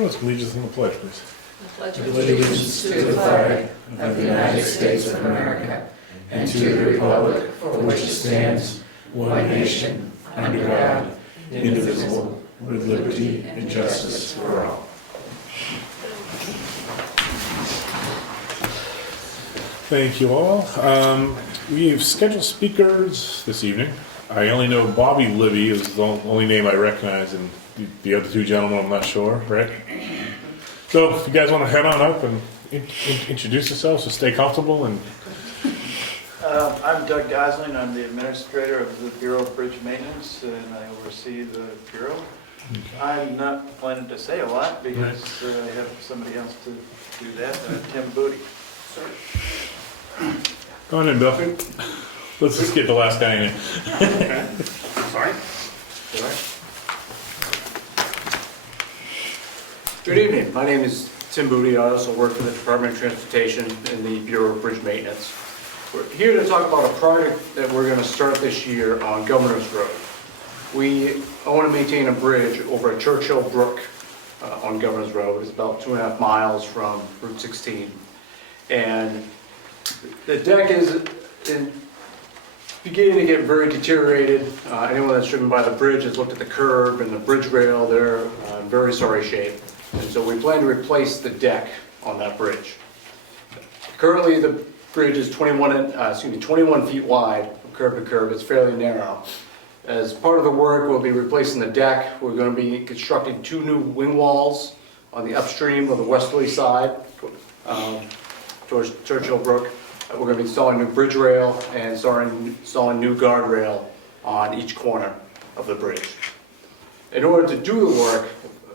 Let's lead us in the pledge, please. pledge allegiance to the flag of the United States of America and to the republic for which it stands, one nation, under God, indivisible, with liberty and justice for all. Thank you all. We have scheduled speakers this evening. I only know Bobby Libby is the only name I recognize, and the other two gentlemen I'm not sure, right? So if you guys want to head on up and introduce yourselves, so stay comfortable. And I'm Doug Gosling. I'm the administrator of the Bureau of Bridge Maintenance, and I oversee the Bureau. I'm not planning to say a lot because I have somebody else to do that, Tim Booty. Go on in, Bill. Let's just get the last guy in. Sorry. Good evening. My name is Tim Booty. I also work for the Department of Transportation in the Bureau of Bridge Maintenance. We're here to talk about a project that we're going to start this year on Governor's Road. We own and maintain a bridge over at Churchill Brook on Governor's Road. It's about 2.5 miles from Route 16. And the deck is beginning to get very deteriorated. Anyone that's driven by the bridge has looked at the curb and the bridge rail. They're in very sorry shape. And so we plan to replace the deck on that bridge. Currently the bridge is 21 feet wide from curb to curb. It's fairly narrow. As part of the work, we'll be replacing the deck. We're going to be constructing 2 new wing walls on the upstream of the westerly side towards Churchill Brook. We're going to be installing new bridge rail and installing new guardrail on each corner of the bridge. In order to do the work,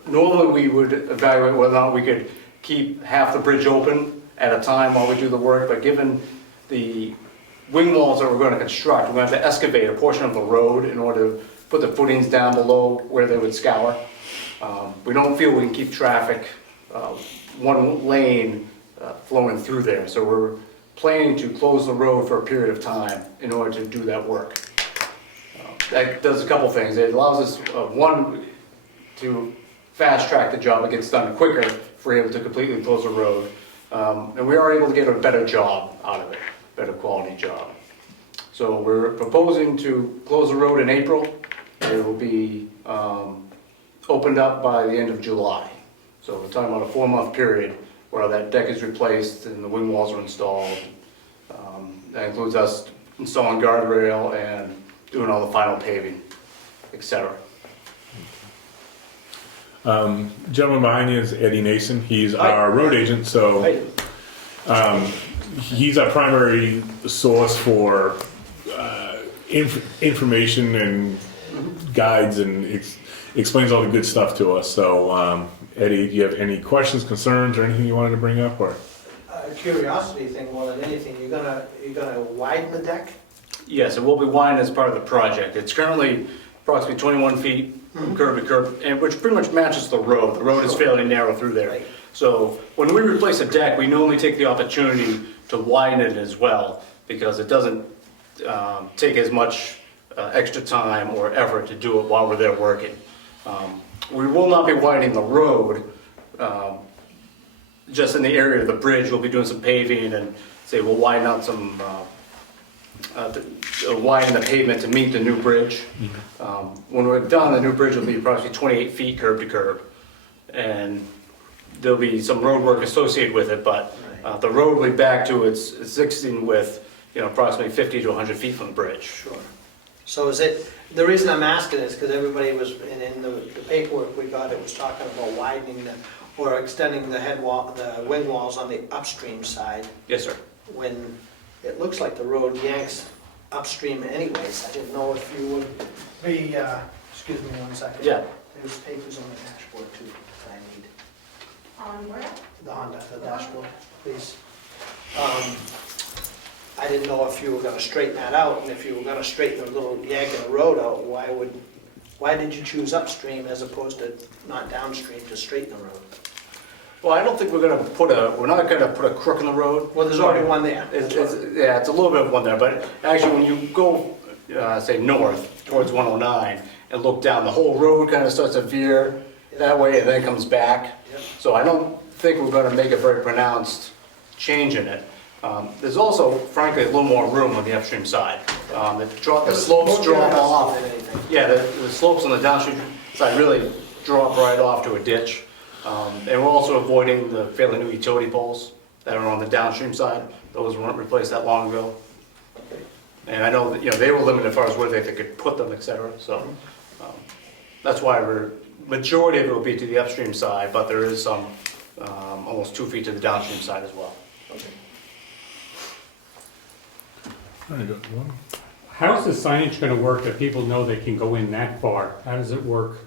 normally we would evaluate whether or not we could keep half the bridge open at a time while we do the work, but given the wing walls that we're going to construct, we're going to have to excavate a portion of the road in order to put the footings down below where they would scour. We don't feel we can keep traffic one lane flowing through there, so we're planning to close the road for a period of time in order to do that work. That does a couple things. It allows us, one, to fast track the job. It gets done quicker if we're able to completely close the road. And we are able to get a better job out of it, better quality job. So we're proposing to close the road in April. It will be opened up by the end of July. So we're talking about a 4-month period where that deck is replaced and the wing walls are installed. That includes us installing guardrail and doing all the final paving, etc. Gentleman behind you is Eddie Nason. He's our road agent, so he's our primary source for information and guides, and explains all the good stuff to us. So, Eddie, do you have any questions, concerns, or anything you wanted to bring up? Or Curiosity thing more than anything. You're gonna widen the deck? Yes, it will be widened as part of the project. It's currently approximately 21 feet from curb to curb, and which pretty much matches the road. The road is fairly narrow through there. Right. So when we replace a deck, we normally take the opportunity to widen it as well, because it doesn't take as much extra time or effort to do it while we're there working. We will not be widening the road, just in the area of the bridge. We'll be doing some paving and we'll widen out some, widen the pavement to meet the new bridge. When we're done, the new bridge will be approximately 28 feet curb to curb. And there'll be some road work associated with it, but the road will be back to its existing width, approximately 50 to 100 feet from the bridge. Sure. So is it, the reason I'm asking is because everybody was, in the paperwork we got, it was talking about widening or extending the wing walls on the upstream side. Yes, sir. When it looks like the road yanks upstream anyways. I didn't know if you would be, excuse me 1 second. Yeah. There's papers on the dashboard too that I need. On where? The Honda, the dashboard, please. I didn't know if you were gonna straighten that out, and if you were gonna straighten the little yank in the road out, why did you choose upstream as opposed to not downstream to straighten the road? Well, I don't think we're not gonna put a crook in the road. Well, there's already one there. It's a little bit of one there, but actually when you go, say north towards 109 and look down, the whole road kind of starts to veer that way, and then it comes back. Yep. So I don't think we're gonna make a very pronounced change in it. There's also, frankly, a little more room on the upstream side. The slopes drop off. Yeah, the slopes on the downstream side really drop right off to a ditch. And we're also avoiding the fairly new utility poles that are on the downstream side. Those weren't replaced that long ago. And I know that, they were limited as far as where they could put them, et cetera. So that's why majority of it will be to the upstream side, but there is some almost 2 feet to the downstream side as well. I got one. How's the signage gonna work that people know they can go in that far? How does it work?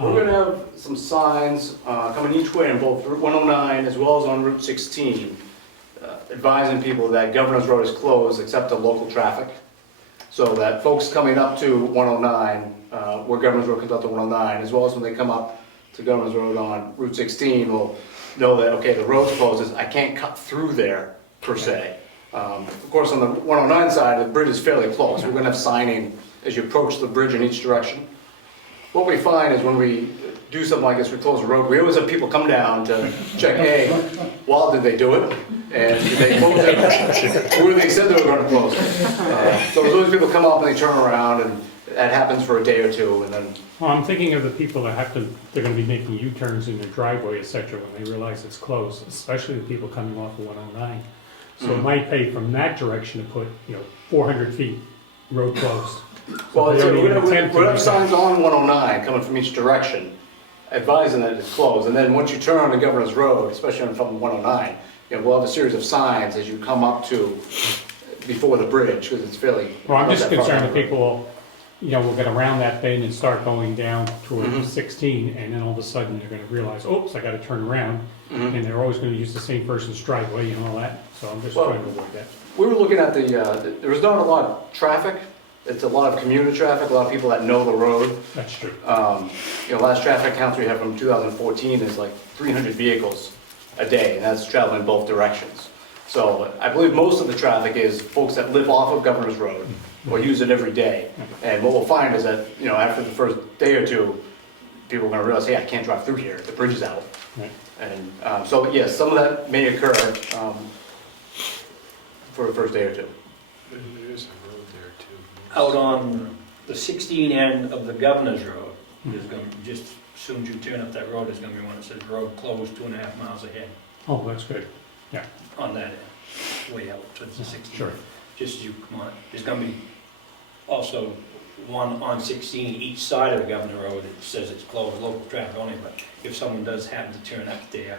We're gonna have some signs coming each way on both Route 109 as well as on Route 16, advising people that Governor's Road is closed except to local traffic. So that folks coming up to 109, where Governor's Road comes up to 109, as well as when they come up to Governor's Road on Route 16, will know that, okay, the road's closed, I can't cut through there, per se. Of course, on the 109 side, the bridge is fairly close. We're gonna have signing as you approach the bridge in each direction. What we find is when we do something like this, we close the road, we always have people come down to check, hey, well, did they do it? And did they close it? Where they said they were gonna close it. So those people come up and they turn around, and that happens for a day or two, and then, Well, I'm thinking of the people that they're gonna be making U-turns in their driveway, et cetera, when they realize it's closed, especially the people coming off of 109. So it might pay from that direction to put, 400 feet road closed. well, they don't even we're attempt to gonna have do signs on 109 coming from each direction, advising that it's closed. And then once you turn on Governor's Road, especially from 109, we'll have a series of signs as you come up to, before the bridge, because it's fairly. Well, I'm not just that far concerned down that the road. people, will get around that bend and start going down toward Mhm. 16, and then all of a sudden they're gonna realize, oops, I gotta turn around, Mhm. and they're always gonna use the same person's driveway and all that, so I'm just Well- trying to avoid that. We were looking at there was not a lot of traffic. It's a lot of commuter traffic, a lot of people that know the road. That's true. Last traffic counts we had from 2014 is like 300 vehicles a day, and that's traveling both directions. So I believe most of the traffic is folks that live off of Governor's Road or use it every day. And what we'll find is that, after the first day or two, people are gonna realize, hey, I can't drive through here, the bridge is out. Right. And so, yes, some of that may occur for the first day or two. There's a road there too. Out on the 16 end of the Governor's Road, there's gonna, just as soon as you turn up that road, there's gonna be one that says road closed 2.5 miles ahead Oh, that's good. on that end, way out to the 16. Sure. Just as you come on, there's gonna be also one on 16 each side of the Governor Road that says it's closed, local traffic only, but if someone does happen to turn up there,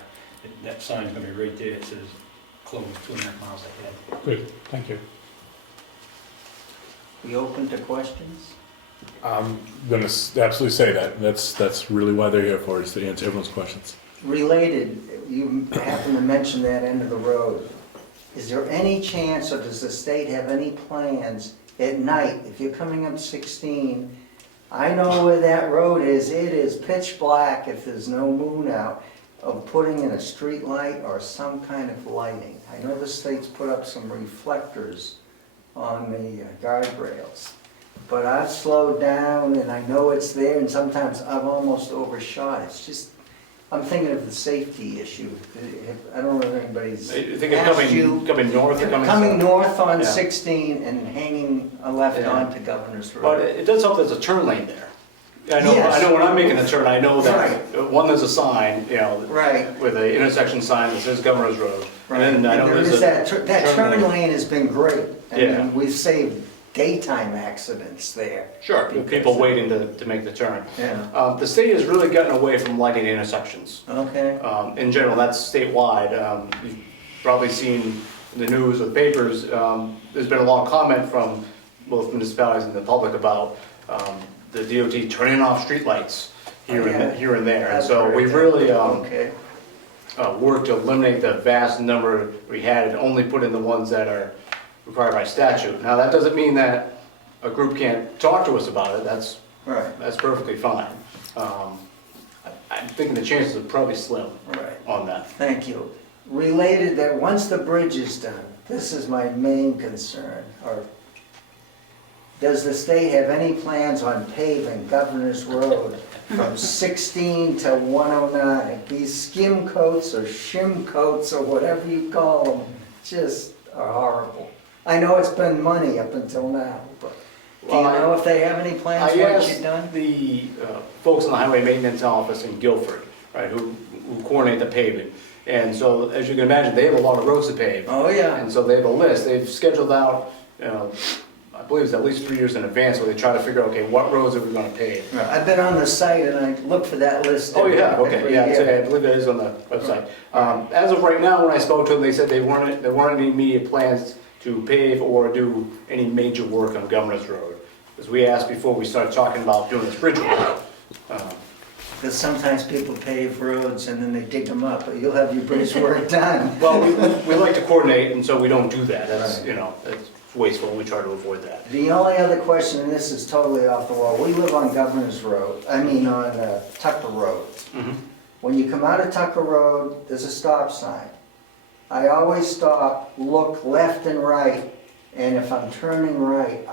that sign's gonna be right there, it says closed 2.5 miles ahead. Good, thank you. We open to questions? I'm gonna absolutely say that. That's really why they're here for, is to answer everyone's questions. Related, you happen to mention that end of the road. Is there any chance, or does the state have any plans at night, if you're coming up 16, I know where that road is, it is pitch black if there's no moon out, of putting in a street light or some kind of lighting. I know the state's put up some reflectors on the guardrails, but I've slowed down and I know it's there, and sometimes I've almost overshot. It's just, I'm thinking of the safety issue. I don't know if anybody's I think it's asked you. coming north or coming Coming south? north on Yeah. 16 and hanging a left Yeah. onto Governor's But Road. it does help there's a turn lane there. I Yes. know when I'm making a turn, I know that, one, there's a sign, Right, with an intersection sign that says Governor's Road. right. And then I know There there's is a that turn turn lane. lane has been great. Yeah. And we've saved daytime accidents there. Sure, with people waiting to make the turn. Yeah, The state has really gotten away from lighting intersections. okay. In general, that's statewide. You've probably seen in the news or the papers, there's been a lot of comment from both municipalities and the public about the DOT turning off streetlights here and there. And so we've really Okay, worked to eliminate the vast number we had and only put in the ones that are required by statute. Now, that doesn't mean that a group can't talk to us about it. That's right, perfectly fine. I'm thinking the chances are probably slim right. on that. Thank you. Related that once the bridge is done, this is my main concern, or does the state have any plans on paving Governor's Road from 16 to 109? These skim coats or shim coats or whatever you call them, just are horrible. I know it's been money up until now, but do you know if they have any plans I for what asked you've done? the folks in the highway maintenance office in Guilford, right, who coordinate the paving. And so, as you can imagine, they have a lot of roads to pave. Oh, yeah. And so they have a list. They've scheduled out, I believe it's at least 3 years in advance, where they try to figure out, okay, what roads are we gonna pave? I've been on the site and I look for that list. Oh, yeah, every okay, yeah, year. I believe that is on the website. As of right now, when I spoke to them, they said there weren't any immediate plans to pave or do any major work on Governor's Road. As we asked before we started talking about doing this bridge work. Because sometimes people pave roads and then they dig them up, but you'll have your bridge work done. Well, we like to coordinate, and so we don't do that. That's, that's wasteful, and we try to avoid that. The only other question, and this is totally off the wall, we live on Governor's Road, on Tucker Road. Mhm. When you come out of Tucker Road, there's a stop sign. I always stop, look left and right, and if I'm turning right,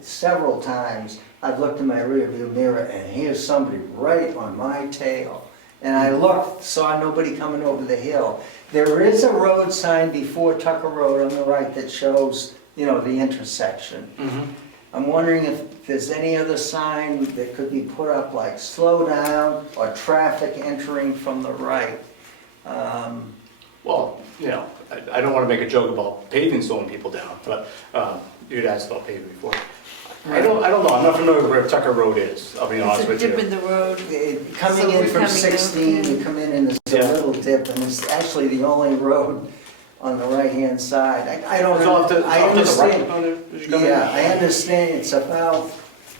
several times, I've looked in my rearview mirror and here's somebody right on my tail. And I looked, saw nobody coming over the hill. There is a road sign before Tucker Road on the right that shows, the intersection. I'm wondering if there's any other sign that could be put up, like slow down or traffic entering from the right. Well, I don't want to make a joke about paving slowing people down, but you'd asked about paving before. I don't know. I'm not familiar with where Tucker Road is, I'll be honest with It's a dip you. in the road. Coming So in we're from coming 16, up, you come in and there's a little dip, and it's actually the only road on the right-hand side. I don't It's off to know, I the right, understand. as you come in? Yeah, I understand it's about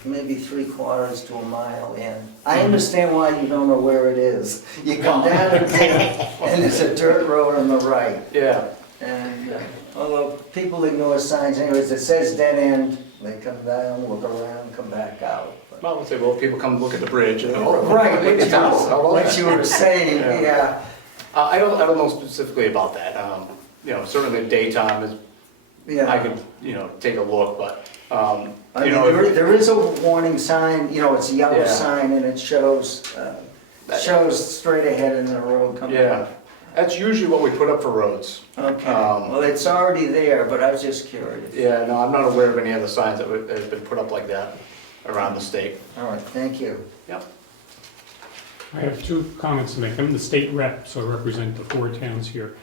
maybe 3/4 to a mile in. I understand why you don't know where it is. You come down a dip, and it's a dirt road on the right. Yeah. And although people ignore signs anyways, it says dead end, they come down, look around, come back out. But- Well, let's say, well, people come look at the bridge. And, Right, it's out. How about what that? you were saying, Yeah. yeah. I don't know specifically about that. Certainly daytime is, Yeah. I could, take a look, but, I mean, there is a warning sign, it's a yellow Yeah. sign and it shows straight ahead in the road coming yeah, up. that's usually what we put up for roads. Okay, Um, well, it's already there, but I was just curious. Yeah, no, I'm not aware of any other signs that have been put up like that around the state. All right, thank you. Yep. I have two comments to make. I'm the state rep, so I represent the 4 towns here.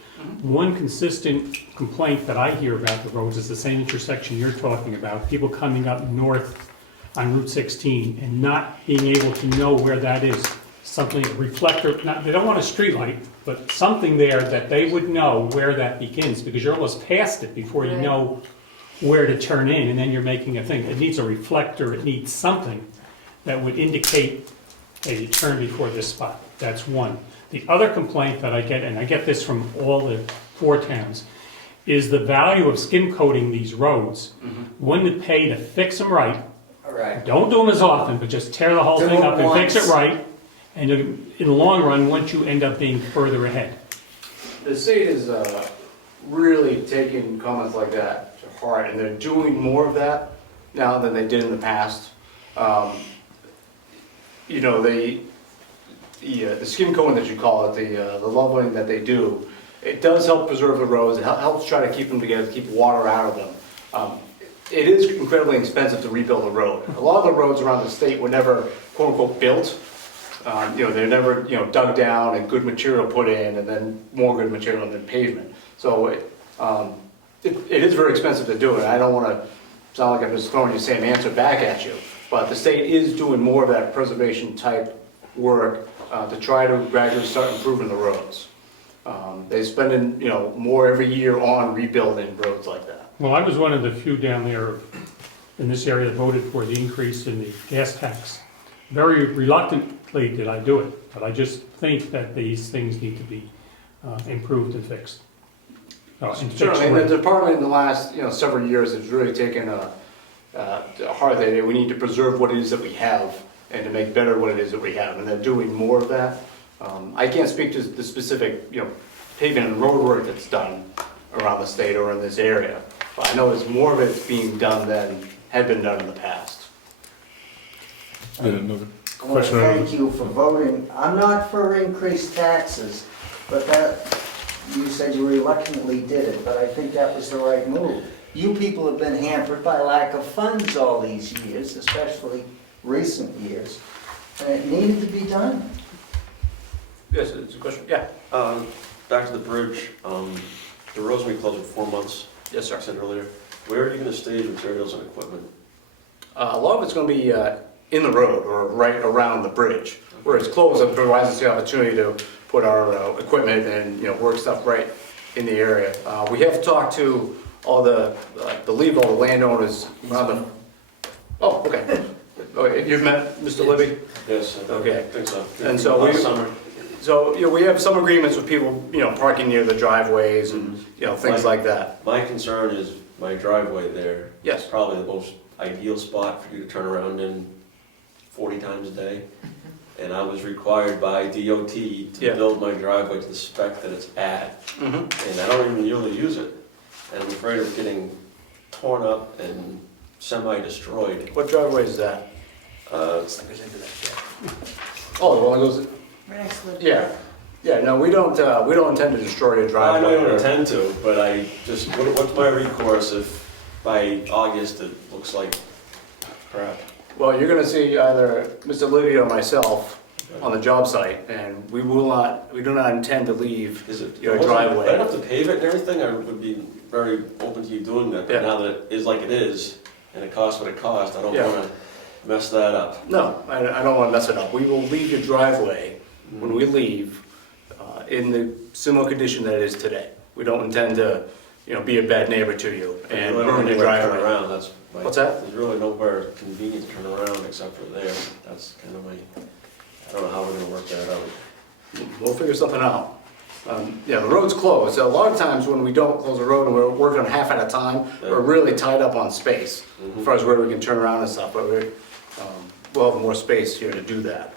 One consistent complaint that I hear about the roads is the same intersection you're talking about, people coming up north on Route 16 and not being able to know where that is. Something, reflector, they don't want a street light, but something there that they would know where that begins, because you're almost past it before you know where to turn in, and then you're making a thing. It needs a reflector, it needs something that would indicate, hey, you turn before this spot. That's one. The other complaint that I get, and I get this from all the 4 towns, is the value of skim coating these roads. Wouldn't it pay to fix them right? All right. Don't do them as often, but just tear the whole Do thing it up and fix it once. right. And in the long run, wouldn't you end up being further ahead? The state is really taking comments like that to heart, and they're doing more of that now than they did in the past. The skim coating that you call it, the leveling that they do, it does help preserve the roads. It helps try to keep them together, keep water out of them. It is incredibly expensive to rebuild a road. A lot of the roads around the state were never quote unquote built. They're never, dug down and good material put in and then more good material and then pavement. So it is very expensive to do it. I don't want to sound like I'm just throwing the same answer back at you, but the state is doing more of that preservation type work to try to gradually start improving the roads. They're spending, more every year on rebuilding roads like that. Well, I was one of the few down there in this area that voted for the increase in the gas tax. Very reluctantly did I do it, but I just think that these things need to be improved and fixed. And fixed Certainly, right. the department in the last, several years has really taken a hard that we need to preserve what it is that we have and to make better what it is that we have, and they're doing more of that. I can't speak to the specific, paving and road work that's done around the state or in this area, but I know there's more of it's being done than had been done in the past. Did another I want to question? thank you for voting. I'm not for increased taxes, but that, you said you reluctantly did it, but I think that was the right move. You people have been hampered by lack of funds all these years, especially recent years, and it needed to be done. Yes, it's a question, yeah. Back to the bridge, the road's gonna be closed for 4 months, Yes, sir. I said earlier. Where are you gonna stage materials and equipment? A lot of it's going to be in the road or right around the bridge. Where it's closed, it provides us the opportunity to put our equipment and, work stuff right in the area. We have talked to all the landowners around the, oh, okay. Oh, you've met Mr. Libby? Yes, Okay. I think so. And so Last we- summer, So, we have some agreements with people, parking near the driveways and, things like that. my concern is my driveway there. Yes. It's probably the most ideal spot for you to turn around in 40 times a day. And I was required by DOT to Yeah. build my driveway to the spec that it's at. Mm-hmm. And I don't even really use it. And I'm afraid of getting torn up and semi-destroyed. What driveway is that? Uh, Oh, the one that goes, yeah. Yeah, no, we don't intend to destroy your I driveway. don't intend to, but I just, what's my recourse if by August it looks like crap? Well, you're gonna see either Mr. Libby or myself on the job site, and we do not intend to leave Is it, your if I driveway. don't have to pave it and everything, I would be very open to you doing that. Yeah. But now that it is like it is, and it costs what it costs, I don't Yeah. wanna mess that up. No, I don't wanna mess it up. We will leave your driveway, when we leave, in the similar condition that it is today. We don't intend to, be a bad neighbor to you and There's really ruin your nowhere to turn driveway. around, that's my. What's that? There's really nowhere convenient to turn around except for there. That's kind of my, I don't know how we're gonna work that out. We'll figure something out. The road's closed. A lot of times when we don't close the road and we're working half at a time, we're really tied up on space as far as where we can turn around and stuff, but we'll have more space here to do that.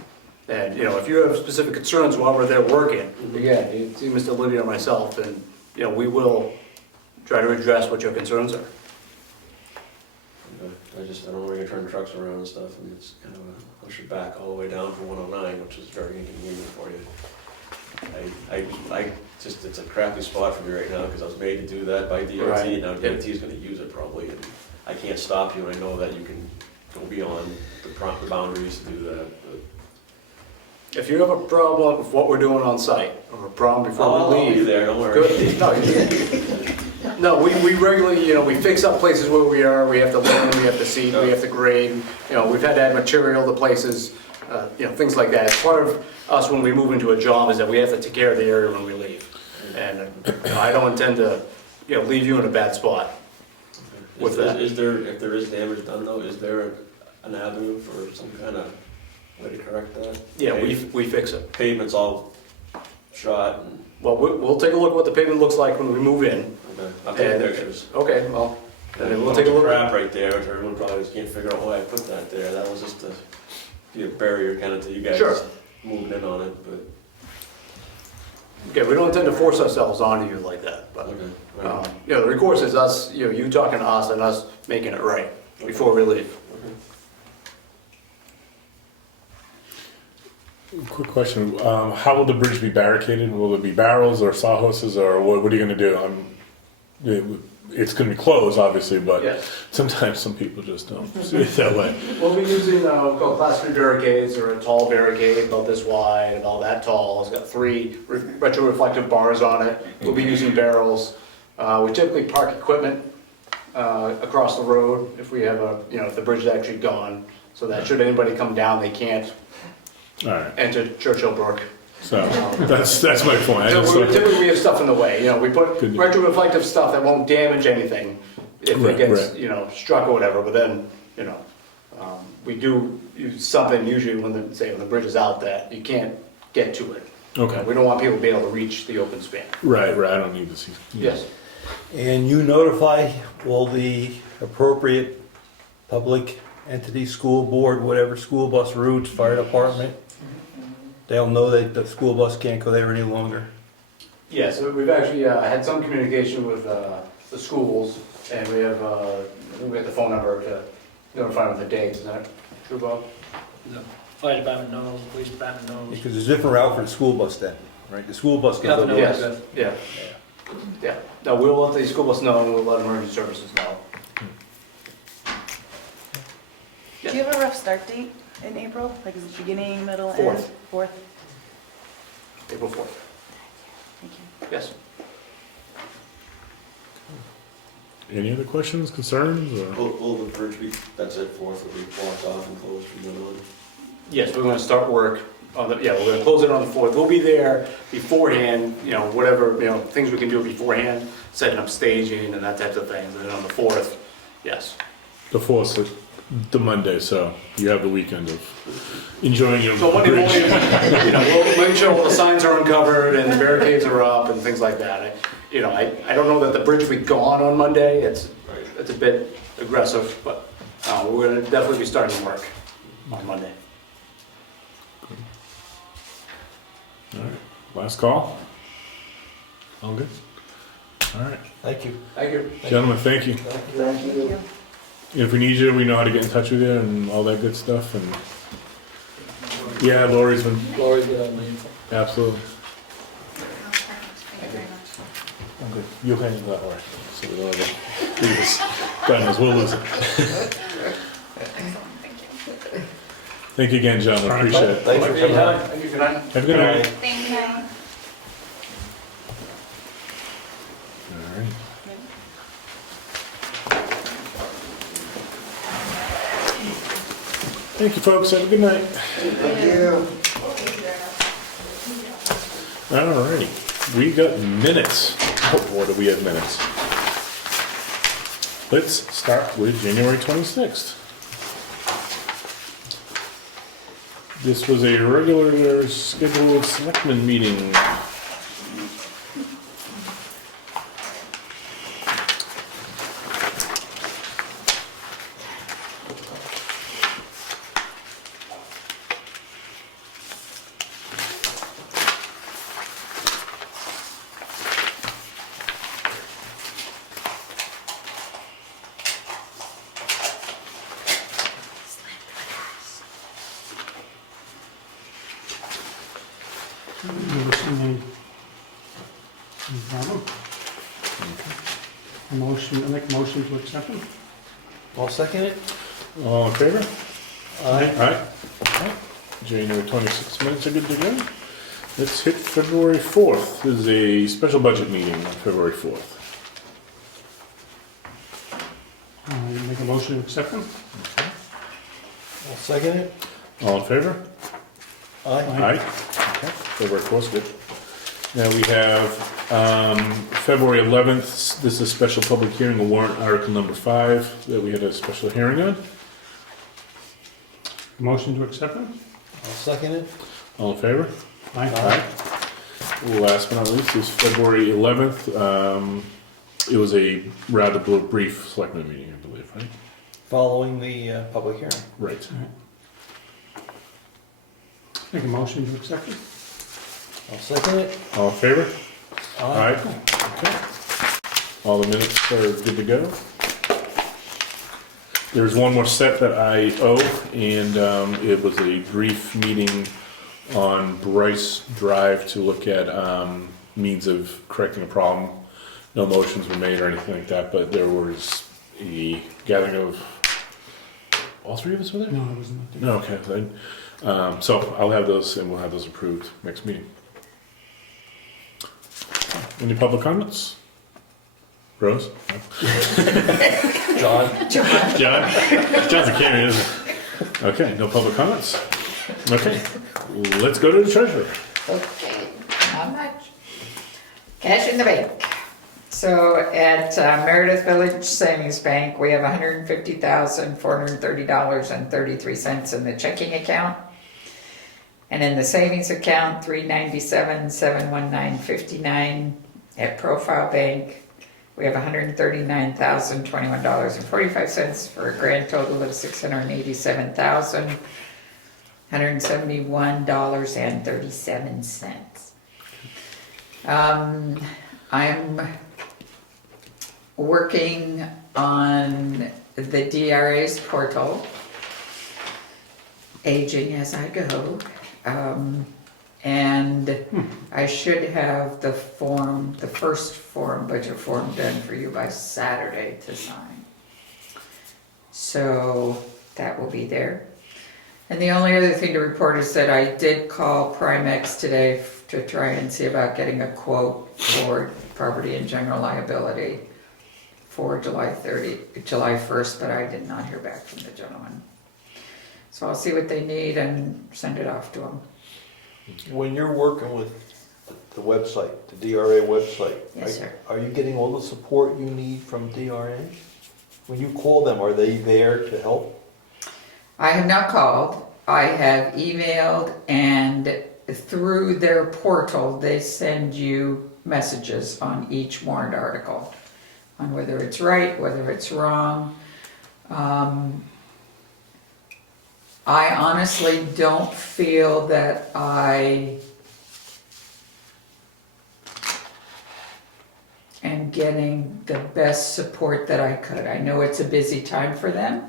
And, if you have specific concerns while we're there working, again, you see Mr. Libby or myself, and, we will try to address what your concerns are. Okay. I don't know where you turn trucks around and stuff, and it's kind of a push it back all the way down for 109, which is very inconvenient for you. It's a crappy spot for me right now, because I was made to do that by DOT, Right. now DOT is gonna use it probably, and I can't stop you, and I know that you can go beyond the boundaries to do that, but. If you have a problem with what we're doing on site, or a problem before I'll we be leave, there, don't worry. good. No, we regularly, we fix up places where we are, we have to land, we have to seed, we have to grade, we've had to add material to places, things like that. It's part of us when we move into a job is that we have to take care of the area when we leave. And I don't intend to, leave you in a bad spot with that. Is there, if there is damage done though, is there an avenue for some kind of way to correct that? Yeah, we fix it. Pavement's all shot and, Well, we'll take a look at what the pavement looks like when we move in. okay, I'll take pictures. Okay, well, and then we'll Bunch take a of look. crap right there, which everyone probably just can't figure out why I put that there. That was just to be a barrier kind of to you guys Sure. moving in on it, but, Okay, we don't intend to force ourselves onto you like that, but, okay. Right. the recourse is us, you talking to us and us making it right before we leave. Okay. Quick question, how will the bridge be barricaded? Will it be barrels or sawhorses, or what are you gonna do? It's gonna be closed, obviously, but Yes. sometimes some people just don't see it that way. We'll be using, called class 3 barricades, or a tall barricade about this wide, about that tall. It's got 3 retroreflective bars on it. We'll be using barrels. We typically park equipment across the road if we have if the bridge is actually gone, so that should anybody come down, they can't Alright, enter Churchill Brook. so, that's my point. I just Typically, we have stuff in the way, we put Good. retroreflective stuff that won't damage anything if Right, it gets, struck or whatever, but then, we do use something usually when the bridge is out that you can't get to it. Okay, We don't want people to be able to reach the open span. right, I don't need to see. Yes. And you notify all the appropriate public entity, school board, whatever, school bus routes, fire department. They'll know that the school bus can't go there any longer. Yes, so we've actually had some communication with the schools, and we have the phone number notify them of the dates, is that true, Bob? The fire department knows, police department knows. Because there's a different route for the school bus then, right? The school bus goes Governor over. Yes, yeah. Yeah, no, we'll let the school bus know, and we'll let emergency services know. Do you have a rough start date in April? Like is it beginning, middle, end? Fourth. 4th? April 4th, Thank you. yes. Any other questions, concerns, or? Will the bridge be, that's it, 4th, will be blocked off and closed from then on? Yes, we're gonna start work on the, yeah, we're gonna close it on the 4th. We'll be there beforehand, you know, whatever, you know, things we can do beforehand, setting up staging and that type of things. And then on the 4th, yes. The 4th, is the Monday, so you have the weekend of enjoying your So Monday bridge. morning, you know, we'll make sure all the signs are uncovered and the barricades are up and things like that. I don't know that the bridge will be gone on Monday. It's a bit aggressive, but we're gonna definitely be starting work on Monday. All right, last call? All good? All right, Thank you. Thank you. gentlemen, thank you. Thank you. If we need you, we know how to get in touch with you and all that good stuff, and yeah, Lori's been, Lori's got all the info. absolutely. Thank you very much. I'm good. You'll handle that, Lori, so we don't have to lose this. God knows, we'll lose it. Thank you again, gentlemen, appreciate it. Thanks for coming out. Thank you, good night. Have a good night. Thank you. All right. Thank you, folks, have a good night. Thank you. All righty, we got minutes. Oh, what do we have minutes? Let's start with January 26th. This was a regular scheduled selectmen meeting. Never seen any problem. I make a motion to accept it. I'll second it. All in favor? Aye. Aye. Okay. January 26th minutes are good to go. Let's hit February 4th. This is a special budget meeting on February 4th. I make a motion to accept them. I'll second it. All in favor? Aye. Aye. Okay, February 4th, good. Now we have February 11th, this is a special public hearing, a warrant article number 5 that we had a special hearing on. Motion to accept them. I'll second it. All in favor? Aye. Last but not least is February 11th. It was a rather brief selectmen meeting, I believe, right? Following the public hearing. Right. Make a motion to accept it. I'll second it. All in favor? Aye. Okay. All the minutes are good to go. There's one more set that I owe, and it was a brief meeting on Bryce Drive to look at means of correcting a problem. No motions were made or anything like that, but there was a gathering of, all three of us were there? No, I was not there. No, okay, then, so I'll have those, and we'll have those approved next meeting. Any public comments? Rose? No? John? John? John's a camera, isn't it? Okay, no public comments? Okay, let's go to the treasurer. Okay, not much. Cash in the bank. So at Meredith Village Savings Bank, we have $150,430.33 in the checking account. And in the savings account, $397,719.59. At Profile Bank, we have $139,021.45 for a grand total of $687,171.37. I'm working on the DRA's portal, aging as I go. And I should have the first form, budget form, done for you by Saturday to sign. So that will be there. And the only other thing to report is that I did call Primex today to try and see about getting a quote for property and general liability for July 1st, but I did not hear back from the gentleman. So I'll see what they need and send it off to them. When you're working with the website, the DRA website, Yes, sir. are you getting all the support you need from DRA? When you call them, are they there to help? I have not called. I have emailed, and through their portal, they send you messages on each warrant article, on whether it's right, whether it's wrong. I honestly don't feel that I am getting the best support that I could. I know it's a busy time for them,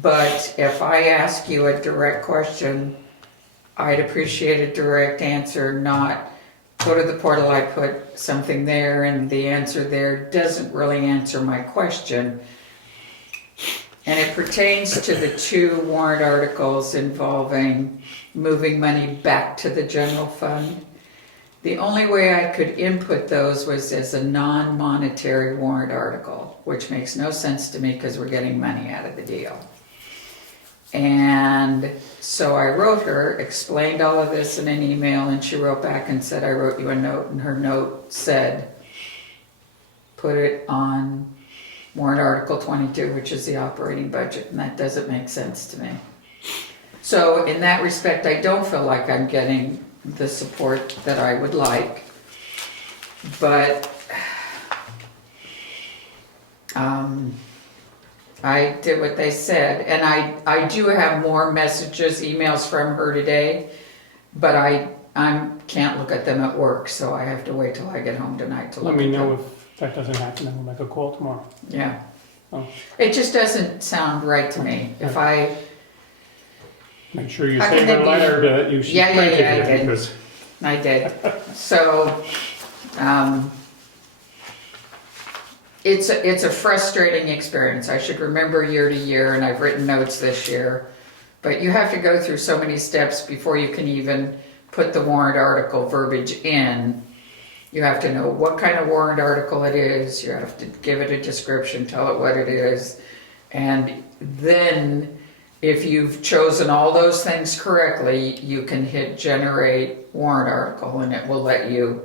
but if I ask you a direct question, I'd appreciate a direct answer, not go to the portal, I put something there and the answer there doesn't really answer my question. And it pertains to the 2 warrant articles involving moving money back to the general fund. The only way I could input those was as a non-monetary warrant article, which makes no sense to me because we're getting money out of the deal. And so I wrote her, explained all of this in an email, and she wrote back and said, I wrote you a note, and her note said, put it on warrant article 22, which is the operating budget, and that doesn't make sense to me. So in that respect, I don't feel like I'm getting the support that I would like, but I did what they said, and I do have more messages, emails from her today, but I can't look at them at work, so I have to wait till I get home tonight to look Let me at them. know if that doesn't happen, then we'll make a call tomorrow. Yeah. Oh. It just doesn't sound right to me. If I, Make sure you How save can they a be- letter that you should Yeah, print I it did. because I did. So, it's a frustrating experience. I should remember year to year, and I've written notes this year. But you have to go through so many steps before you can even put the warrant article verbiage in. You have to know what kind of warrant article it is. You have to give it a description, tell it what it is. And then, if you've chosen all those things correctly, you can hit generate warrant article, and it will let you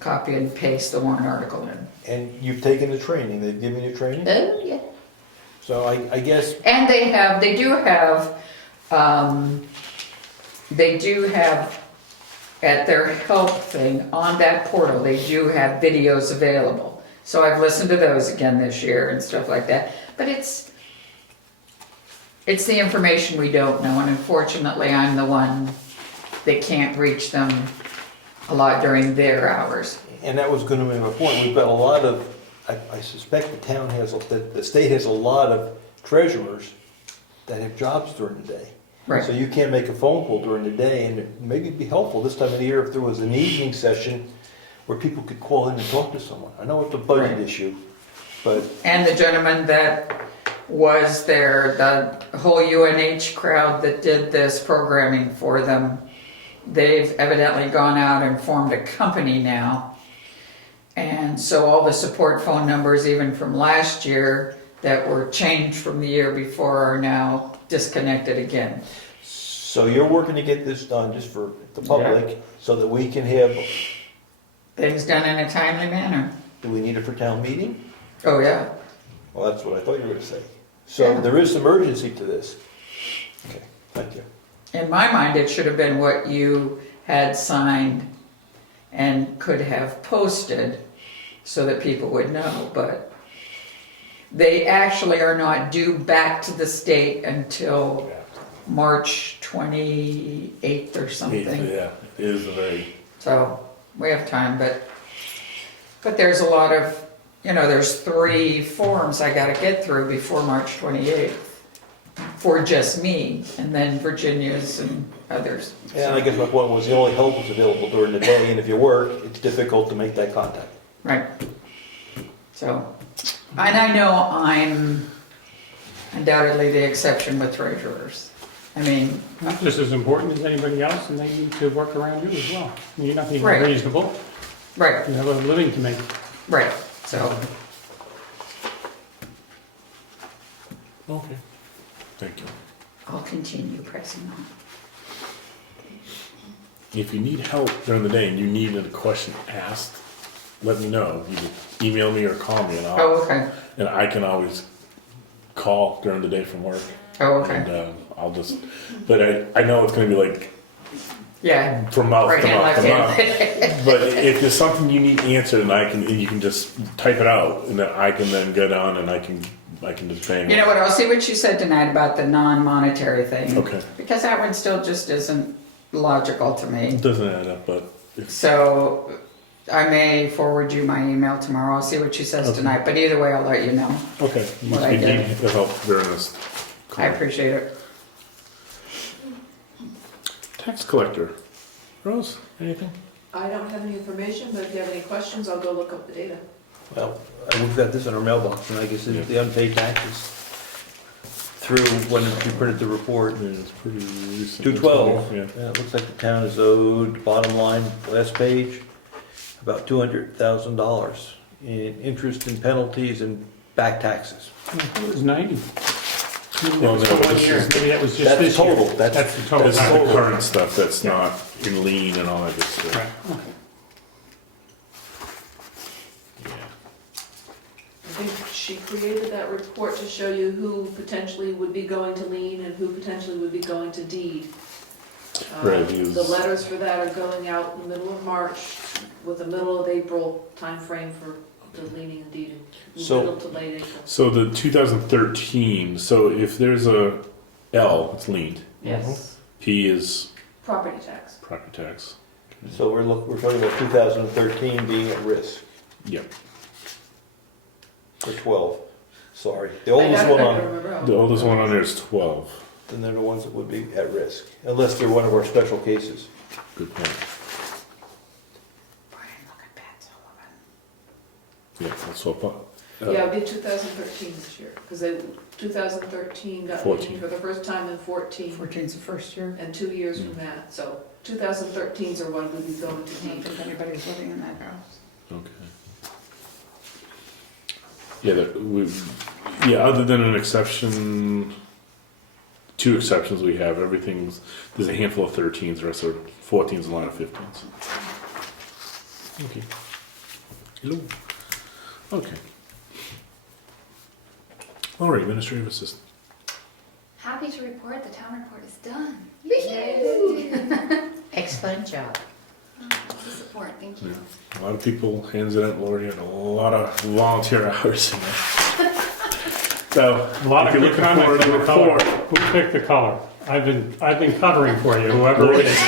copy and paste the warrant article in. And you've taken the training, they've given you training? Oh, yeah. So I guess, And they do have at their help thing on that portal, they do have videos available. So I've listened to those again this year and stuff like that. But it's the information we don't know, and unfortunately I'm the one that can't reach them a lot during their hours. and that was gonna be my point, we've got a lot of, I suspect the town has, the state has a lot of treasurers that have jobs during the day. Right. So you can't make a phone call during the day, and maybe it'd be helpful this time of the year if there was an evening session where people could call in and talk to someone. I know it's a budget Right. issue, but And the gentleman that was there, the whole UNH crowd that did this programming for them, they've evidently gone out and formed a company now. And so all the support phone numbers, even from last year, that were changed from the year before are now disconnected again. so you're working to get this done just for the public, so that we can have, Things done in a timely manner. do we need it for town meeting? Oh, yeah. Well, that's what I thought you were gonna say. So Yeah. there is some urgency to this. Okay, thank you. In my mind, it should have been what you had signed and could have posted so that people would know, but they actually are not due back to the state until March 28th or something. Yeah, it is a very, So we have time, but there's a lot of there's 3 forms I gotta get through before March 28th for just me, and then Virginia's and others. And I guess my point was the only help is available during the day, and if you work, it's difficult to make that contact. Right. So, and I know I'm undoubtedly the exception with treasurers. I mean, I'm just as important as anybody else, and they need to work around you as well. I mean, you're not being Right. unreasonable. right, You have a living to make. right, so, Okay. Thank you. I'll continue pressing on. If you need help during the day and you need a question asked, let me know. You can email me or call me, and Oh, okay, I can always call during the day from work. oh, okay, And I'll just, but I know it's going to be like yeah, from mouth right to hand, mouth left to mouth. hand. But if there's something you need answered, and you can just type it out, and then I can then go down and I can just bang. You know what, I'll see what you said tonight about the non-monetary thing. Okay. Because that one still just isn't logical to me. It doesn't add up, but if, So I may forward you my email tomorrow. I'll see what she says Okay. tonight, but either way, I'll let you know. okay. You What I need did. the help during this. I appreciate it. Tax collector. Rose, anything? I don't have any information, but if you have any questions, I'll go look up the data. Well, we've got this in our mailbox, and I guess Yeah. it's the unpaid taxes through when you printed the report. Yeah, it's pretty recent. 212. Yeah. Yeah, it looks like the town is owed, bottom line, last page, about $200,000 in interest and penalties and back taxes. It was 90. Well, no, For 1 this year. is- Maybe that was just That's this year. total. That's the total. That's not the the current stuff that's Yeah. not in lien and all that good stuff. Right. Okay. Yeah. I think she created that report to show you who potentially would be going to lien and who potentially would be going to deed. Right, The because- letters for that are going out in the middle of March with a middle of April timeframe for the leaning and deeding. So- Middle to late April. So the 2013, so if there's a L, it's liened. Yes, P is property tax. property tax. So we're talking about 2013 being at risk, Yep. or 12, sorry. The I oldest don't one on, remember how- The oldest one on there is 12. then they're the ones that would be at risk, unless they're one of our special cases. Good point. Brian, look at Pat Sullivan. Yeah, that's what. Yeah, it'd be 2013 this year, because 2013 got 14. leaned for the first time in 14, 14's the first year. and 2 years from that, so 2013s are when we'd be going to I don't deed. think anybody's living in that house. Okay. Yeah, other than an exception, 2 exceptions we have, there's a handful of 13s, the rest are 14s and a lot of 15s. Okay. Hello. Okay. Lori, administrative assistant. Happy to report the town report is done. Excellent job. Lots of support, thank you. A lot of people, hands it out, Lori, and a lot of volunteer hours in there. So, A lot if of you're good looking comments for on the the color. report, Who picked the color? I've been covering for you, whoever it is.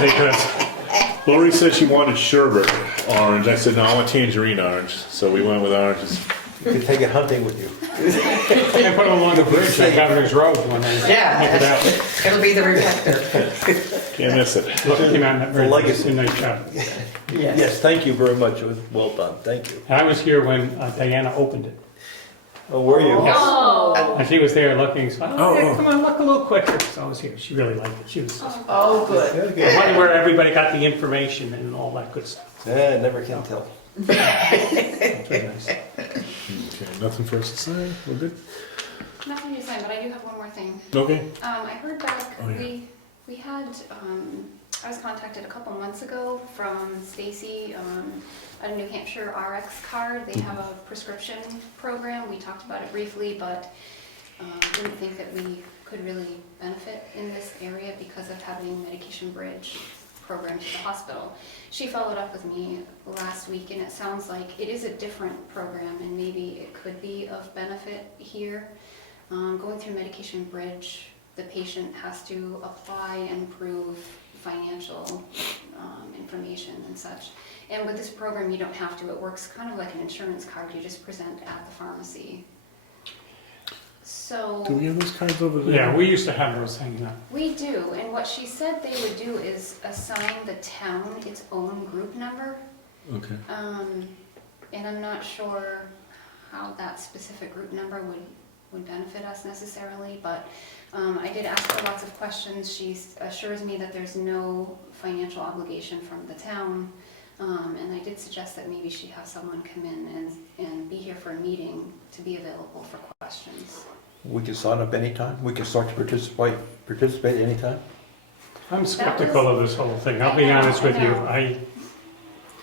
Because Lori said she wanted sherbet orange. I said, no, I want tangerine orange. So we went with oranges. You could take it hunting with you. I put it along the bridge on Governor's Road when they make it Yeah, out. it'll be the reflector. Can't miss it. Look, it came out in that bridge. legacy. A nice job. Yes, thank you very much, it was well done, thank you. And I was here when Diana opened it. Oh, were you? Oh, And she was there looking, so, Oh, hey, oh. come on, look a little quicker. So I was here. She really liked it. She was, oh, good. I wonder where everybody got the information and all that good stuff. Yeah, never can tell. It was nice. Okay, nothing for us to say. We're good. Nothing to say, but I do have one more thing. Okay. I heard back, Oh, yeah. we had, I was contacted a couple months ago from Stacy, at a New Hampshire RX card. They have a prescription program. We talked about it briefly, but didn't think that we could really benefit in this area because of having medication bridge programs at the hospital. She followed up with me last week, and it sounds like it is a different program, and maybe it could be of benefit here. Going through medication bridge, the patient has to apply and prove financial information and such. And with this program, you don't have to. It works kind of like an insurance card. You just present at the pharmacy. So Do we have those cards over there? Yeah, we used to have those hanging up. we do, and what she said they would do is assign the town its own group number. Okay. And I'm not sure how that specific group number would benefit us necessarily, but I did ask her lots of questions. She assures me that there's no financial obligation from the town, and I did suggest that maybe she have someone come in and be here for a meeting to be available for questions. We can sign up anytime? We can start to participate anytime? I'm skeptical of this whole thing, I'll be I know, honest with I you. know.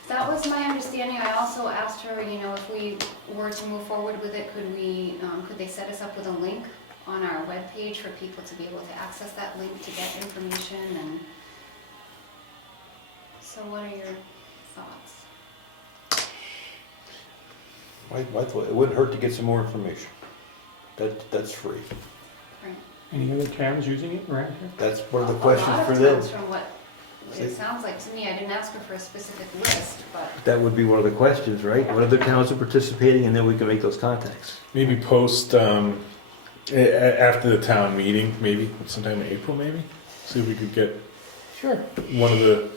That was my understanding. I also asked her, you know, if we were to move forward with it, could they set us up with a link on our webpage for people to be able to access that link to get information? And so what are your thoughts? I thought it wouldn't hurt to get some more information. That's free. Right. Any other towns using it around here? That's one of the A questions lot for of them. towns from what it sounds like to me. I didn't ask her for a specific list, but That would be one of the questions, right? What other towns are participating, and then we can make those contacts. Maybe post after the town meeting, maybe sometime in April, maybe. See if we could get one of the.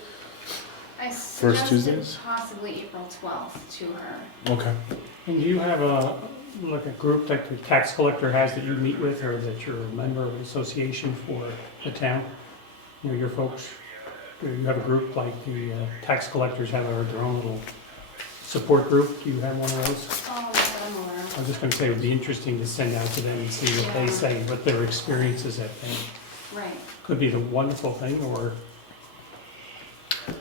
I First suggested Tuesdays? possibly April 12th to her. Okay. And do you have a group that the tax collector has that you meet with, or that you're a member of an association for the town? You know, your folks, do you have a group like the tax collectors have their own little support group? Do you have one of those? Oh, I'm aware. I was just gonna say, it would be interesting to send out to them and see what they say, what their experiences have been. Right, Could be the wonderful thing, or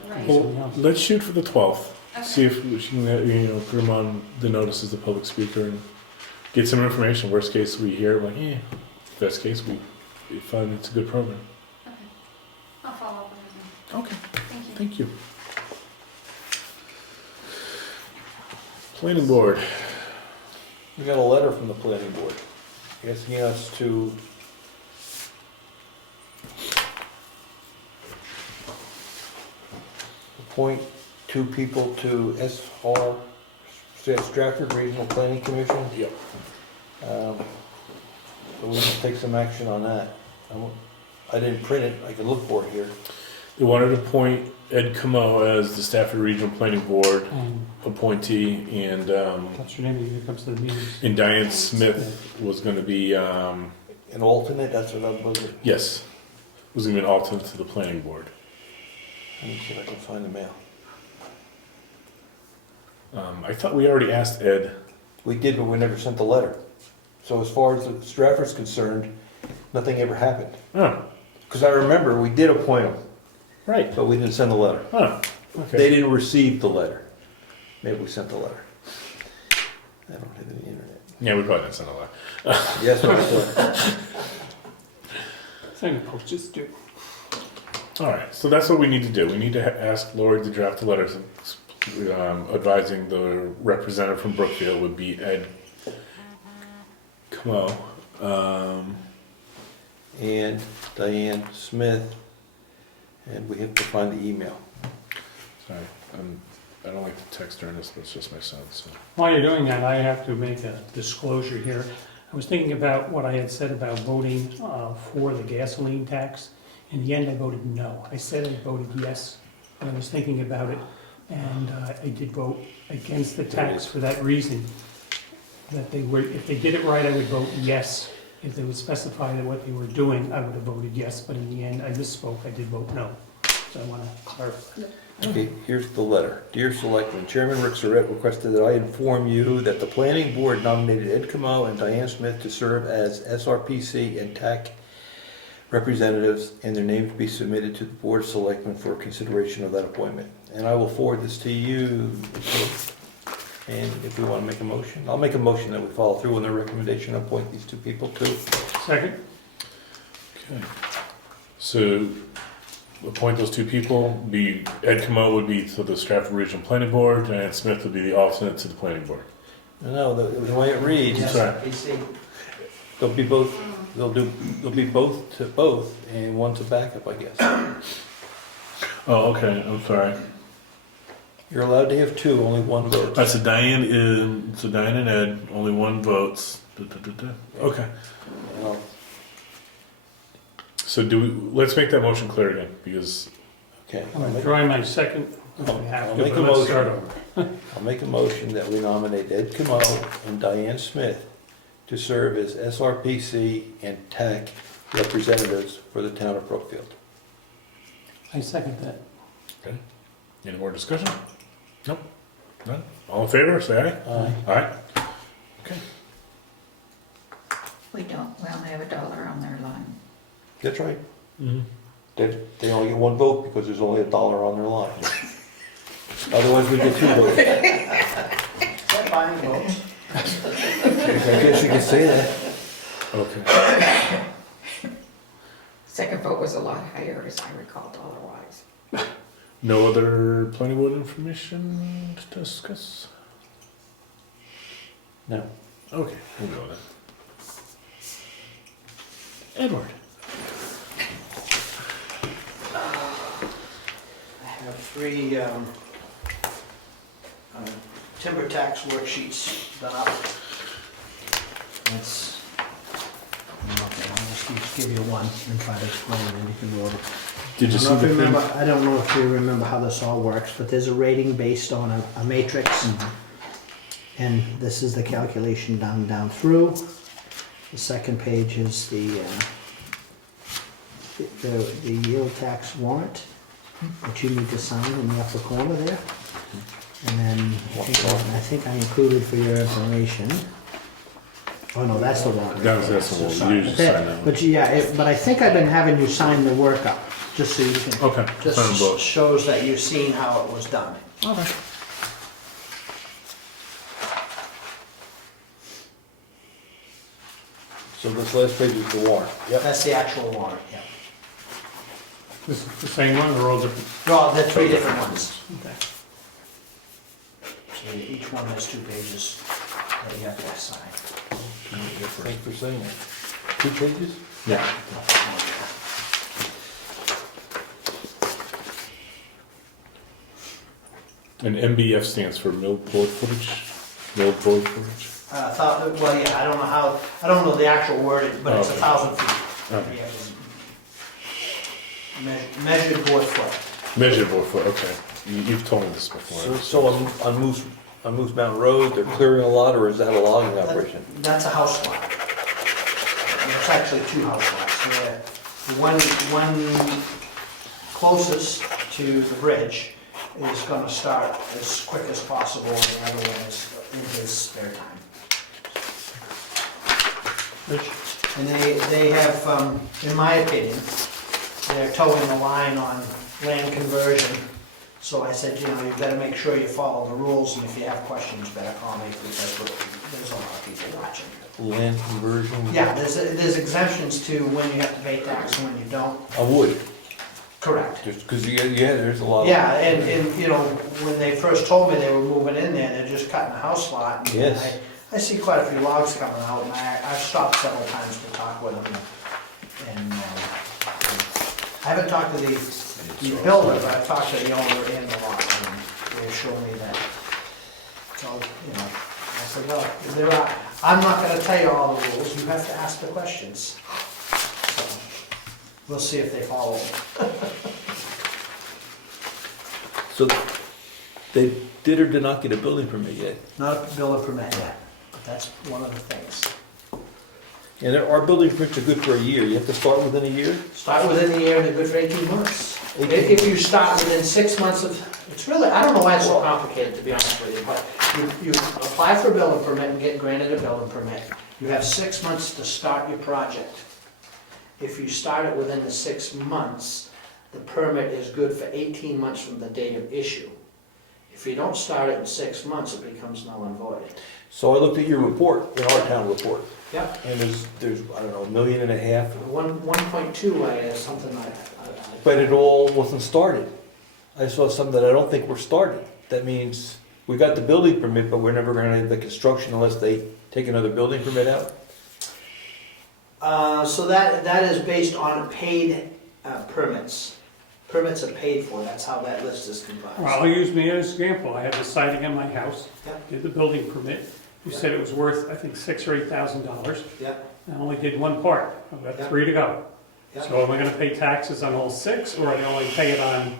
right. Well, let's shoot for the 12th. Okay. See if we can, put him on the notice as the public speaker and get some information. Worst case, we hear like, best case, we find it's a good program. Okay. I'll follow up with her. Okay. Thank you. Thank you. Planning board. We got a letter from the planning board asking us to appoint 2 people to Stratford Regional Planning Commission. Yep. So we can take some action on that. I didn't print it, I can look for it here. They wanted to appoint Ed Comeau as the Stafford Regional Planning Board and appointee, and what's your name when it comes to the meetings? Diane Smith was going to be An alternate, that's what I was, let yes, was going to be an alternate to the planning board. me see if I can find the mail. I thought we already asked Ed. We did, but we never sent the letter. So as far as the Stratford's concerned, nothing ever happened. Oh, Because I remember we did appoint them, right. but we didn't send the letter. Oh, They okay. didn't receive the letter. Maybe we sent the letter. I don't have any internet. Yeah, we probably didn't send a lot. Yes, I thought. Same approaches do. All right, so that's what we need to do. We need to ask Lori to draft a letter advising the representative from Brookfield would be Ed Comeau. And Diane Smith, and we have to find the email. Sorry, I don't like to text during this, but it's just my son. So. While you're doing that, I have to make a disclosure here. I was thinking about what I had said about voting for the gasoline tax. In the end, I voted no. I said I voted yes, but I was thinking about it, and I did vote against the tax for that reason. That if they did it right, I would vote yes. If they would specify that what they were doing, I would have voted yes, but in the end, I misspoke. I did vote no. So I want to clarify. Okay, here's the letter. Dear Selectman, Chairman Rick Surratt requested that I inform you that the planning board nominated Ed Comeau and Diane Smith to serve as SRPC and TAC representatives, and their names be submitted to the Board of Selectmen for consideration of that appointment. And I will forward this to you. And if we want to make a motion, I'll make a motion that we follow through on their recommendation and appoint these 2 people too. Second? Okay. So appoint those 2 people. Ed Comeau would be to the Stratford Regional Planning Board, and Smith would be the alternate to the planning board. No, the way it reads, Sorry. they'll be both. They'll be both to both, and one's a backup, I guess. Oh, okay. I'm sorry. You're allowed to have two, only one vote. So Diane and Ed, only one votes. Okay. Well, So let's make that motion clear again, because, Okay, I'm withdrawing my second. I'll We have make to, a but let's start motion. over. I'll make a motion that we nominate Ed Comeau and Diane Smith to serve as SRPC and TAC representatives for the town of Brookfield. I second that. any more discussion? Nope. None? All in favor, say aye. Aye. Aye. We only have $1 on their line. That's right. Mm-hmm. They only get one vote because there's only $1 on their line. Otherwise, we get two votes. Is that buying votes? I guess you could say that. Okay. Second vote was a lot higher, as I recall, dollar-wise. No other planning board information to discuss? No. Okay, we'll go with that. Edward. I have 3 timber tax worksheets done up. That's, okay, I'll just give you one and try to explain it, and you can go over. Did you see the thing? I don't know if you remember how this all works, but there's a rating based on a matrix. And this is the calculation down through. The second page is the yield tax warrant, which you need to sign in the upper corner there. And then I think I included for your information. Oh no, that's the warrant. That's the one, Sorry. you usually sign that one. But yeah, but I think I've been having you sign the workup, just so you can. Okay, sign them Just both. shows that you've seen how it was done. Okay. So this last page is the warrant. Yep. That's the actual warrant, yeah. This is the same one, or all different? Well, they're 3 different ones. Okay. So each one has 2 pages that you have to sign. Thanks for saying that. 2 pages? Yeah. And MBF stands for milled board footage? Milled board footage? Well, yeah, I don't know the actual wording, but it's Okay. 1,000 feet. Okay. Yeah. Measured board foot. Measured board foot, okay. You've told me this before. So on Moose Mountain Road, they're clearing a lot, or is that a logging operation? That's a house lot. It's actually 2 house lots. Yeah. The one closest to the bridge is gonna start as quick as possible, and the other one is in his spare time. And they have, in my opinion, they're towing the line on land conversion. So I said, you've got to make sure you follow the rules, and if you have questions, better call me, because there's a lot of people watching. Land conversion? Yeah, there's exemptions to when you have to pay tax and when you don't. I would, Correct. just because there's a lot of. Yeah, and when they first told me they were moving in there, they're just cutting a house lot. And Yes. I see quite a few logs coming out, and I've stopped several times to talk with them. And I haven't talked to the builder, but I've talked to the owner and the lot, and they assure me that. So, I said, well, I'm not gonna tell you all the rules, you have to ask the questions. So, we'll see if they follow them. So they did or did not get a building permit yet? Not a building permit yet, but that's one of the things. And our building permits are good for a year. You have to start within a year? Start within the year and good for 18 months. If you start within 6 months of, it's really, I don't know why it's so complicated, to be honest with you, but you apply for a building permit and get granted a building permit. You have 6 months to start your project. If you start it within the 6 months, the permit is good for 18 months from the date of issue. If you don't start it in 6 months, it becomes null and void. So I looked at your report, in our town report, Yep. and there's I don't know, $1.5 million. 1.2, something like that. But it all wasn't started. I saw some that I don't think were started. That means we got the building permit, but we're never gonna have the construction unless they take another building permit out? So that is based on paid permits. permits are paid for, that's how that list is Well, comprised. I'll use me as an example. I have the siding on my house, Yep. did the building permit. You said it was worth, I think, $6,000 or $8,000. Yep, I only did one part. I've got Yep. 3 to go. yep. So am I gonna pay taxes on all 6, or I only pay it on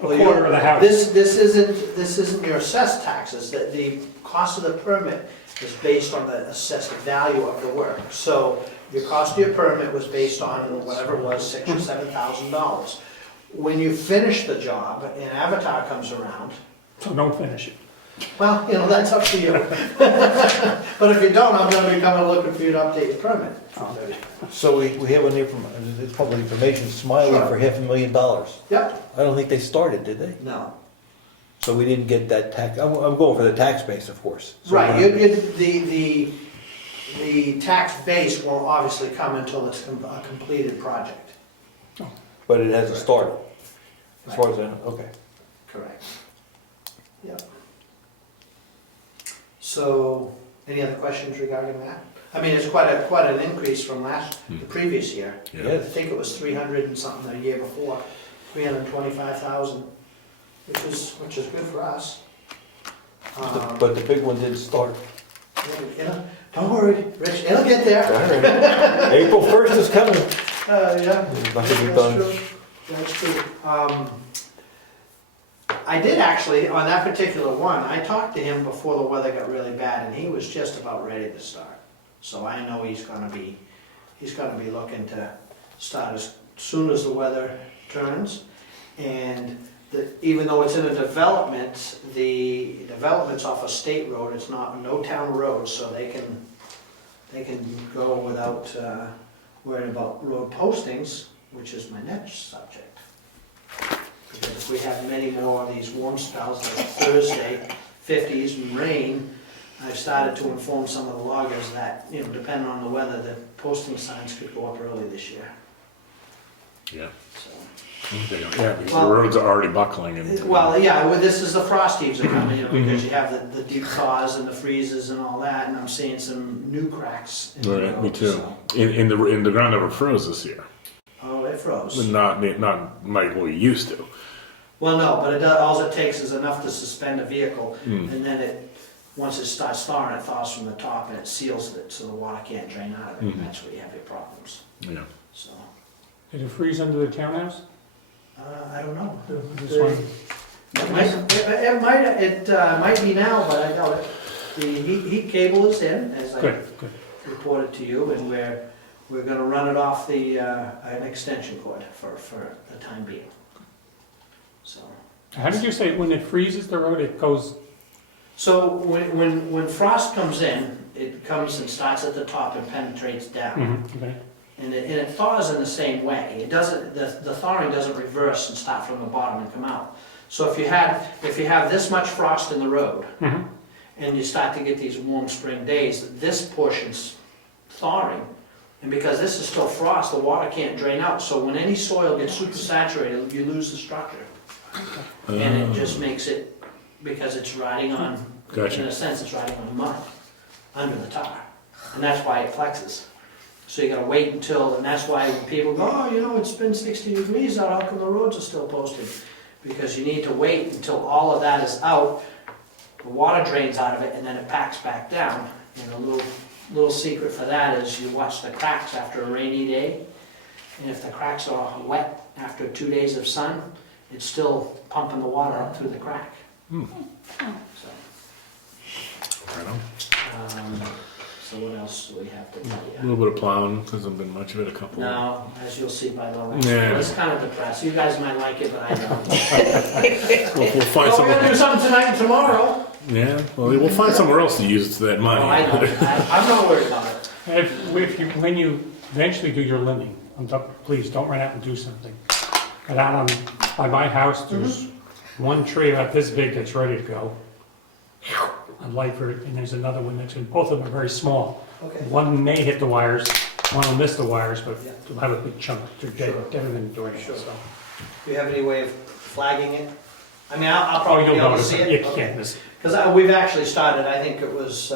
a Well, quarter of the house? This isn't your assessed taxes, the cost of the permit is based on the assessed value of the work. So your cost of your permit was based on whatever it was, $6,000 or $7,000. When you finish the job and Avatar comes around, So don't finish it. well, you know, that's up to you. But if you don't, I'm gonna be coming looking for you to update your permit. So we have one here from, it's public information, Smiley Sure. for $500,000. Yep, I don't think they started, did they? no. So we didn't get that tax, I'm going for the tax base, of course. So Right, we're not- the tax base won't obviously come until it's a completed project. But it hasn't started, as far as I know, okay. Correct. Yep. So, any other questions regarding that? I mean, it's quite an increase from the previous year. I think it was 300 and something the year before, 325,000, which is good for us. But the big one didn't start. You know, don't worry, Rich, it'll get there. April 1st is coming. Yeah. Nothing That's done. true. That's true. I did actually, on that particular one, I talked to him before the weather got really bad, and he was just about ready to start. So I know he's gonna be looking to start as soon as the weather turns. And even though it's in a development, the development's off a state road, it's no town road, so they can go without worrying about road postings, which is my next subject. Because if we have many more of these warm spells, like Thursday, 50s and rain, I've started to inform some of the loggers that, you know, depending on the weather, the posting signs could go up early this year. Yeah. So. Yeah, because Well- the roads are already buckling and. Well, yeah, well, this is the frost heaves are coming, you know, because you have the deep thaws and the freezes and all that, and I'm seeing some new cracks in the Right, me road, too. so. In the ground never froze this year, Oh, it froze. but not like what we used to. Well, no, but all it takes is enough to suspend a vehicle, and then once it starts thawing, it thaws from the top and it seals it so the water can't drain out of it, and that's where you have your problems, Yeah. so. Did it freeze under the townhouse? I don't know. This one? It might be now, but I doubt it. The heat cable is in, as I Good, good. reported to you, and we're gonna run it off an extension cord for the time being. So. How did you say when it freezes the road, it goes, So when frost comes in, it comes and starts at the top and penetrates down. okay, And it thaws in the same way. It doesn't, the thawing doesn't reverse and start from the bottom and come out. So if you have this much frost in the road, and you start to get these warm spring days, this portion's thawing. And because this is still frost, the water can't drain out. So when any soil gets super saturated, you lose the structure. And it just makes it, because it's riding on, Gotcha. in a sense, it's riding on mud under the tar. And that's why it flexes. So you gotta wait until, and that's why when people go, oh, you know, it's been 60 degrees out, how come the roads are still posted? Because you need to wait until all of that is out, the water drains out of it, and then it packs back down. And a little secret for that is you watch the cracks after a rainy day, and if the cracks are wet after 2 days of sun, it's still pumping the water out through the crack. So. Right on. So what else do we have to tell A you? little bit of plowing, hasn't been much of it, a couple. No, as you'll see by the rest, Yeah. it's kind of depressed. You guys might like it, but I don't. We'll find Well, we're gonna do some. something tonight and tomorrow. Yeah, well, we'll find somewhere else to use that Oh, money. I know. I'm not worried about it. when you eventually do your limbing, please don't run out and do something. But out by my house, there's one tree about this big that's ready to go on Lightford, and there's another one both of them are very small. Okay. One may hit the wires, one will miss the wires, but Yeah. they'll have a big chunk. They're dead, Sure. deader than doing it, Sure. so. Do you have any way of flagging it? I mean, I'll Oh, probably you'll be able to notice see it, it. you can't miss it. Because we've actually started, I think it was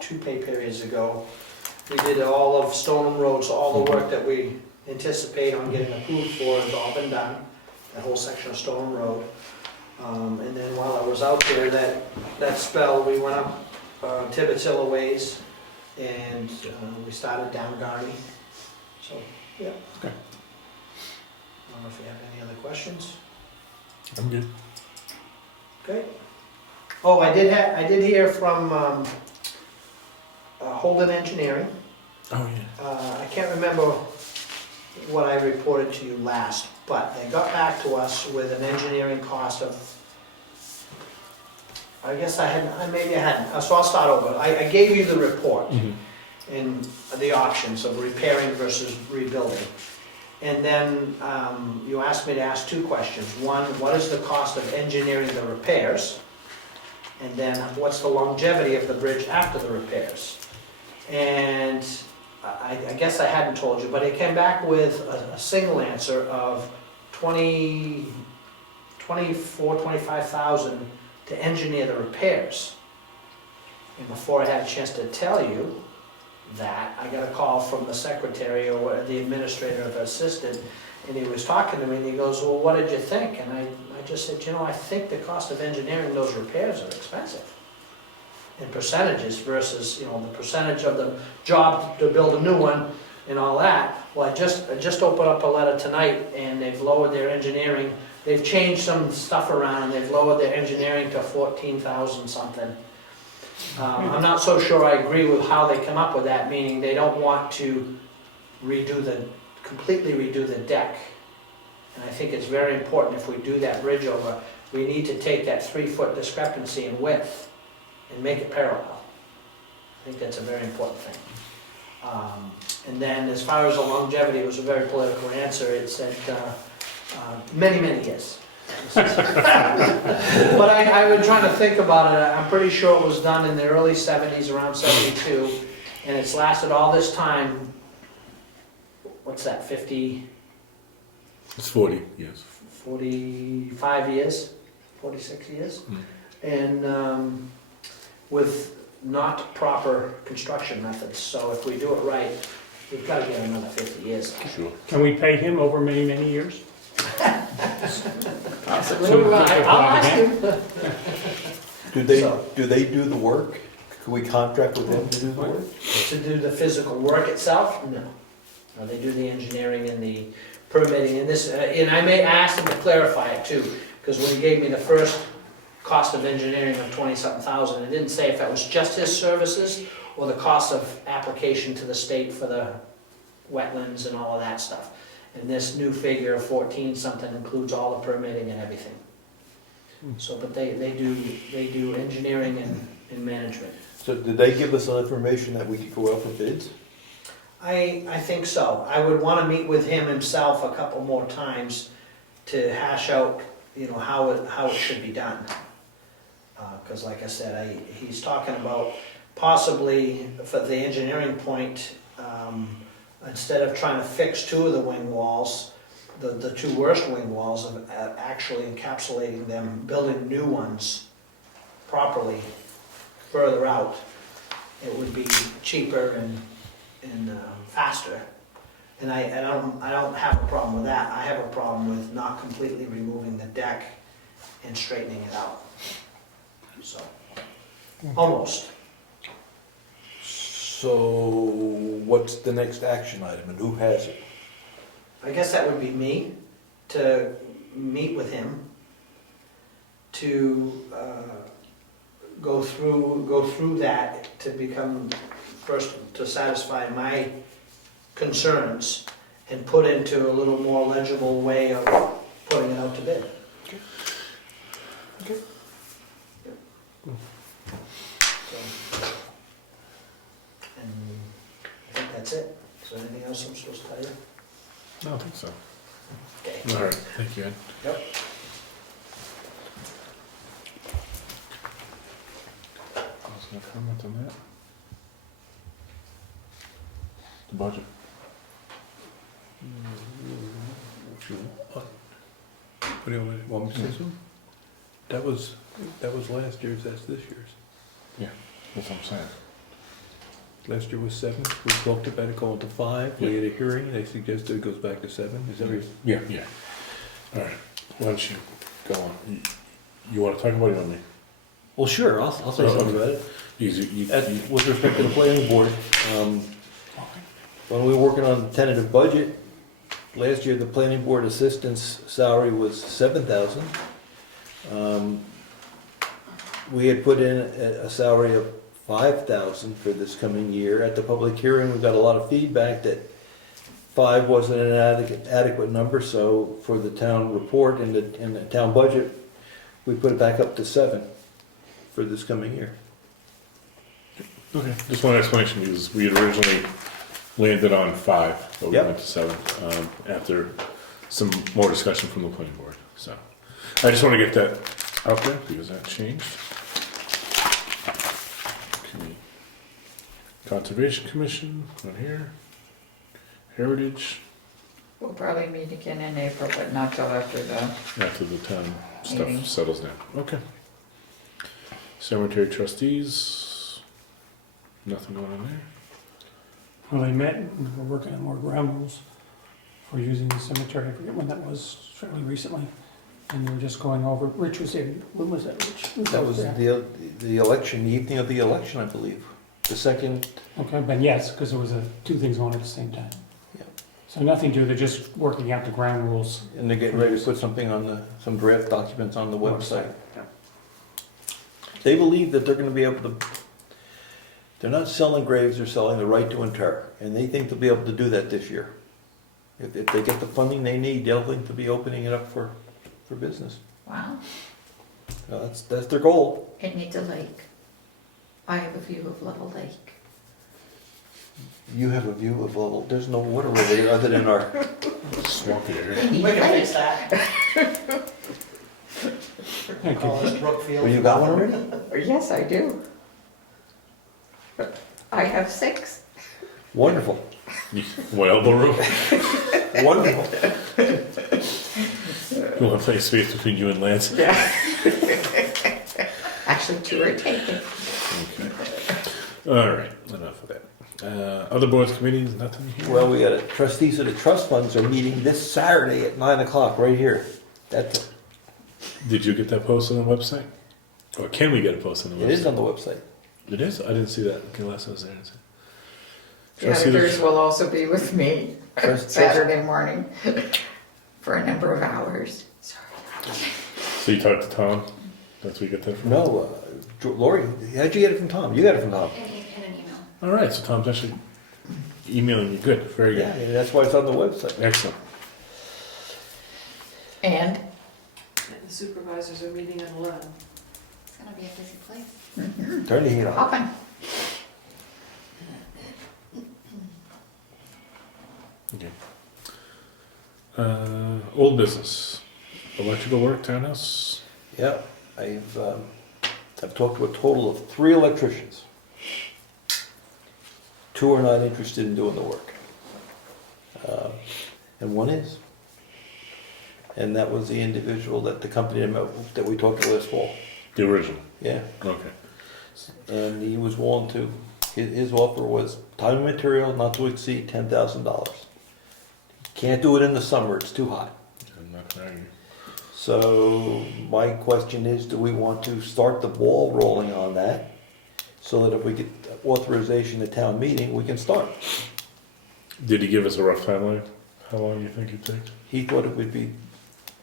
2 pay periods ago. We did all of Stoneham Road, so all the work that we anticipate on getting approved for has all been done. that whole section of Stone Road. And then while I was out there, that spell, we went up Tibbetts Hill a ways, and we started down Garney. So, yeah. Okay. I don't know if you have any other questions. I'm good. Okay. Oh, I did hear from Holden Engineering. Oh, yeah. I can't remember what I reported to you last, but they got back to us with an engineering cost of, I guess maybe I hadn't, so I'll start over. I gave you the report and the options of repairing versus rebuilding. And then you asked me to ask two questions. One, what is the cost of engineering the repairs? And then what's the longevity of the bridge after the repairs? And I guess I hadn't told you, but it came back with a single answer of 25,000 to engineer the repairs. And before I had a chance to tell you that, I got a call from the secretary or the administrator of assistant, and he was talking to me and he goes, well, what did you think? And I just said, I think the cost of engineering those repairs are expensive in percentages versus, the percentage of the job to build a new one and all that. Well, I just opened up a letter tonight and they've lowered their engineering. They've changed some stuff around and they've lowered their engineering to 14,000 something. I'm not so sure I agree with how they come up with that, meaning they don't want to completely redo the deck. And I think it's very important if we do that bridge over, we need to take that 3-foot discrepancy in width and make it parallel. I think that's a very important thing. And then as far as the longevity, it was a very political answer. It said many, many years. But I've been trying to think about it. I'm pretty sure it was done in the early 70s, around 72, and it's lasted all this time. What's that, 50? It's 40 years. 45 years, 46 years. And with not proper construction methods. So if we do it right, we've got to get another 50 years. Sure. Can we pay him over many, many years? I'll ask him. Do they do the work? Could we contract with them to do the work? To do the physical work itself? No. No, they do the engineering and the permitting and this, and I asked them to clarify it too, because when he gave me the first cost of engineering of 20-something thousand, it didn't say if that was just his services or the cost of application to the state for the wetlands and all of that stuff. And this new figure of 14-something includes all the permitting and everything. So, but they do engineering and management. So did they give us some information that we could go out for bids? I think so. I would want to meet with him himself a couple more times to hash out, how it should be done. Because like I said, he's talking about possibly for the engineering point, instead of trying to fix 2 of the wing walls, the 2 worst wing walls, of actually encapsulating them, building new ones properly further out, it would be cheaper and faster. And I don't have a problem with that. I have a problem with not completely removing the deck and straightening it out. So, almost. So what's the next action item and who has it? I guess that would be me, to meet with him, to go through that, to become, first to satisfy my concerns and put into a little more legible way of putting it out to bid. Okay. So, and I think that's it. Is there anything else I'm supposed to tell you? I don't think so. Okay. All right, thank you, Ed. Yep. I was gonna comment on that. The budget. If you want. What do you want me to say something? That was last year's, that's this year's. That's what I'm saying. Last year was 7, we talked about it going to 5, we had a hearing, they suggested it goes back to 7, is that right? Yeah. All right. Why don't you go on? You want to talk about it on me? Well, sure, I'll say something about it. With respect to the planning board, when we were working on the tentative budget, last year the planning board assistant's salary was $7,000. We had put in a salary of $5,000 for this coming year. At the public hearing, we got a lot of feedback that 5 wasn't an adequate number, so for the town report and the town budget, we put it back up to 7 for this coming year. Okay. Just one explanation, because we had originally landed on 5, but we Yep. went to 7 after some more discussion from the planning board. So I just want to get that out there because that changed. Okay. Conservation Commission, on here. Heritage, We'll probably meet again in April, but not till after the, after the town stuff Meeting. settles down. Okay. Cemetery trustees, nothing going on there. Well, they met and were working on more ground rules for using the cemetery. I forget when that was, fairly recently. And they were just going over, Rich was there, when was that, Rich? That was the election, the evening of the election, I believe. The second, Okay, but yes, because there was 2 things going at the same time. Yeah. So nothing to, they're just working out the ground rules. and they're getting ready to put something on some draft documents on the website. Yeah. They believe that they're gonna be able to, they're not selling graves, they're selling the right to inter. And they think they'll be able to do that this year. If they get the funding they need, they'll think to be opening it up for business. wow, That's their goal. it needs a lake. I have a view of Level Lake. You have a view of level, there's no water over there other than our, Swampy area. We can fix that. Okay. Call it Brookfield. well, you got one already? Yes, I do. I have 6. Wonderful, What, elbow room? wonderful. You want to play space between you and Lance? Yeah. Actually, 2 are taken. Okay. All right, enough of that. Other boards, committees, nothing here? Well, we got it. Trustees of the trust funds are meeting this Saturday at 9 o'clock right here. That's, Did you get that posted on the website? Or can we get it posted on the it website? is on the website. It is? I didn't see that. Okay, last I was there. The Trustee editors Liz- will also be with me Trust- Saturday morning for a number of hours. Sorry. So you talked to Tom? That's where you get that from? No, Lori, how'd you get it from Tom? You got it from Tom. In an email. All right, so Tom's actually emailing you. Good, very good. Yeah, and that's why it's on the website. Excellent. And The supervisors are meeting at 11. It's gonna be a busy place. Turn the heat on. often, Okay. Old business. Electrical work, townhouse. Yeah, I've talked to a total of 3 electricians. 2 are not interested in doing the work. And 1 is. And that was the individual that the company that we talked to last fall. The original. Yeah, Okay. and he was willing to, his offer was time and material not to exceed $10,000. Can't do it in the summer, it's too hot. I'm not gonna argue. So my question is, do we want to start the ball rolling on that? So that if we get authorization at town meeting, we can start. Did he give us a rough timeline? How long do you think it'd take? He thought it would be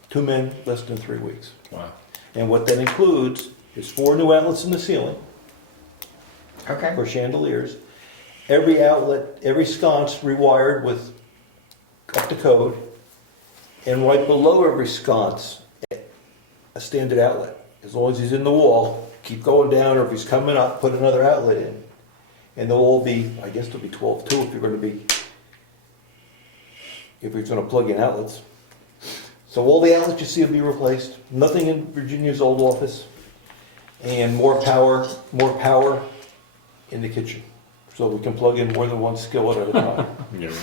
2 men, less than 3 weeks. Wow. And what that includes is 4 new outlets in the ceiling okay, for chandeliers. Every outlet, every sconce rewired with up to code. And right below every sconce, a standard outlet. As long as he's in the wall, keep going down, or if he's coming up, put another outlet in. And they'll all be, I guess there'll be 12 too if he's gonna plug in outlets. So all the outlets you see will be replaced, nothing in Virginia's old office, and more power in the kitchen. So we can plug in more than 1 skillet at a time. Yeah. Right.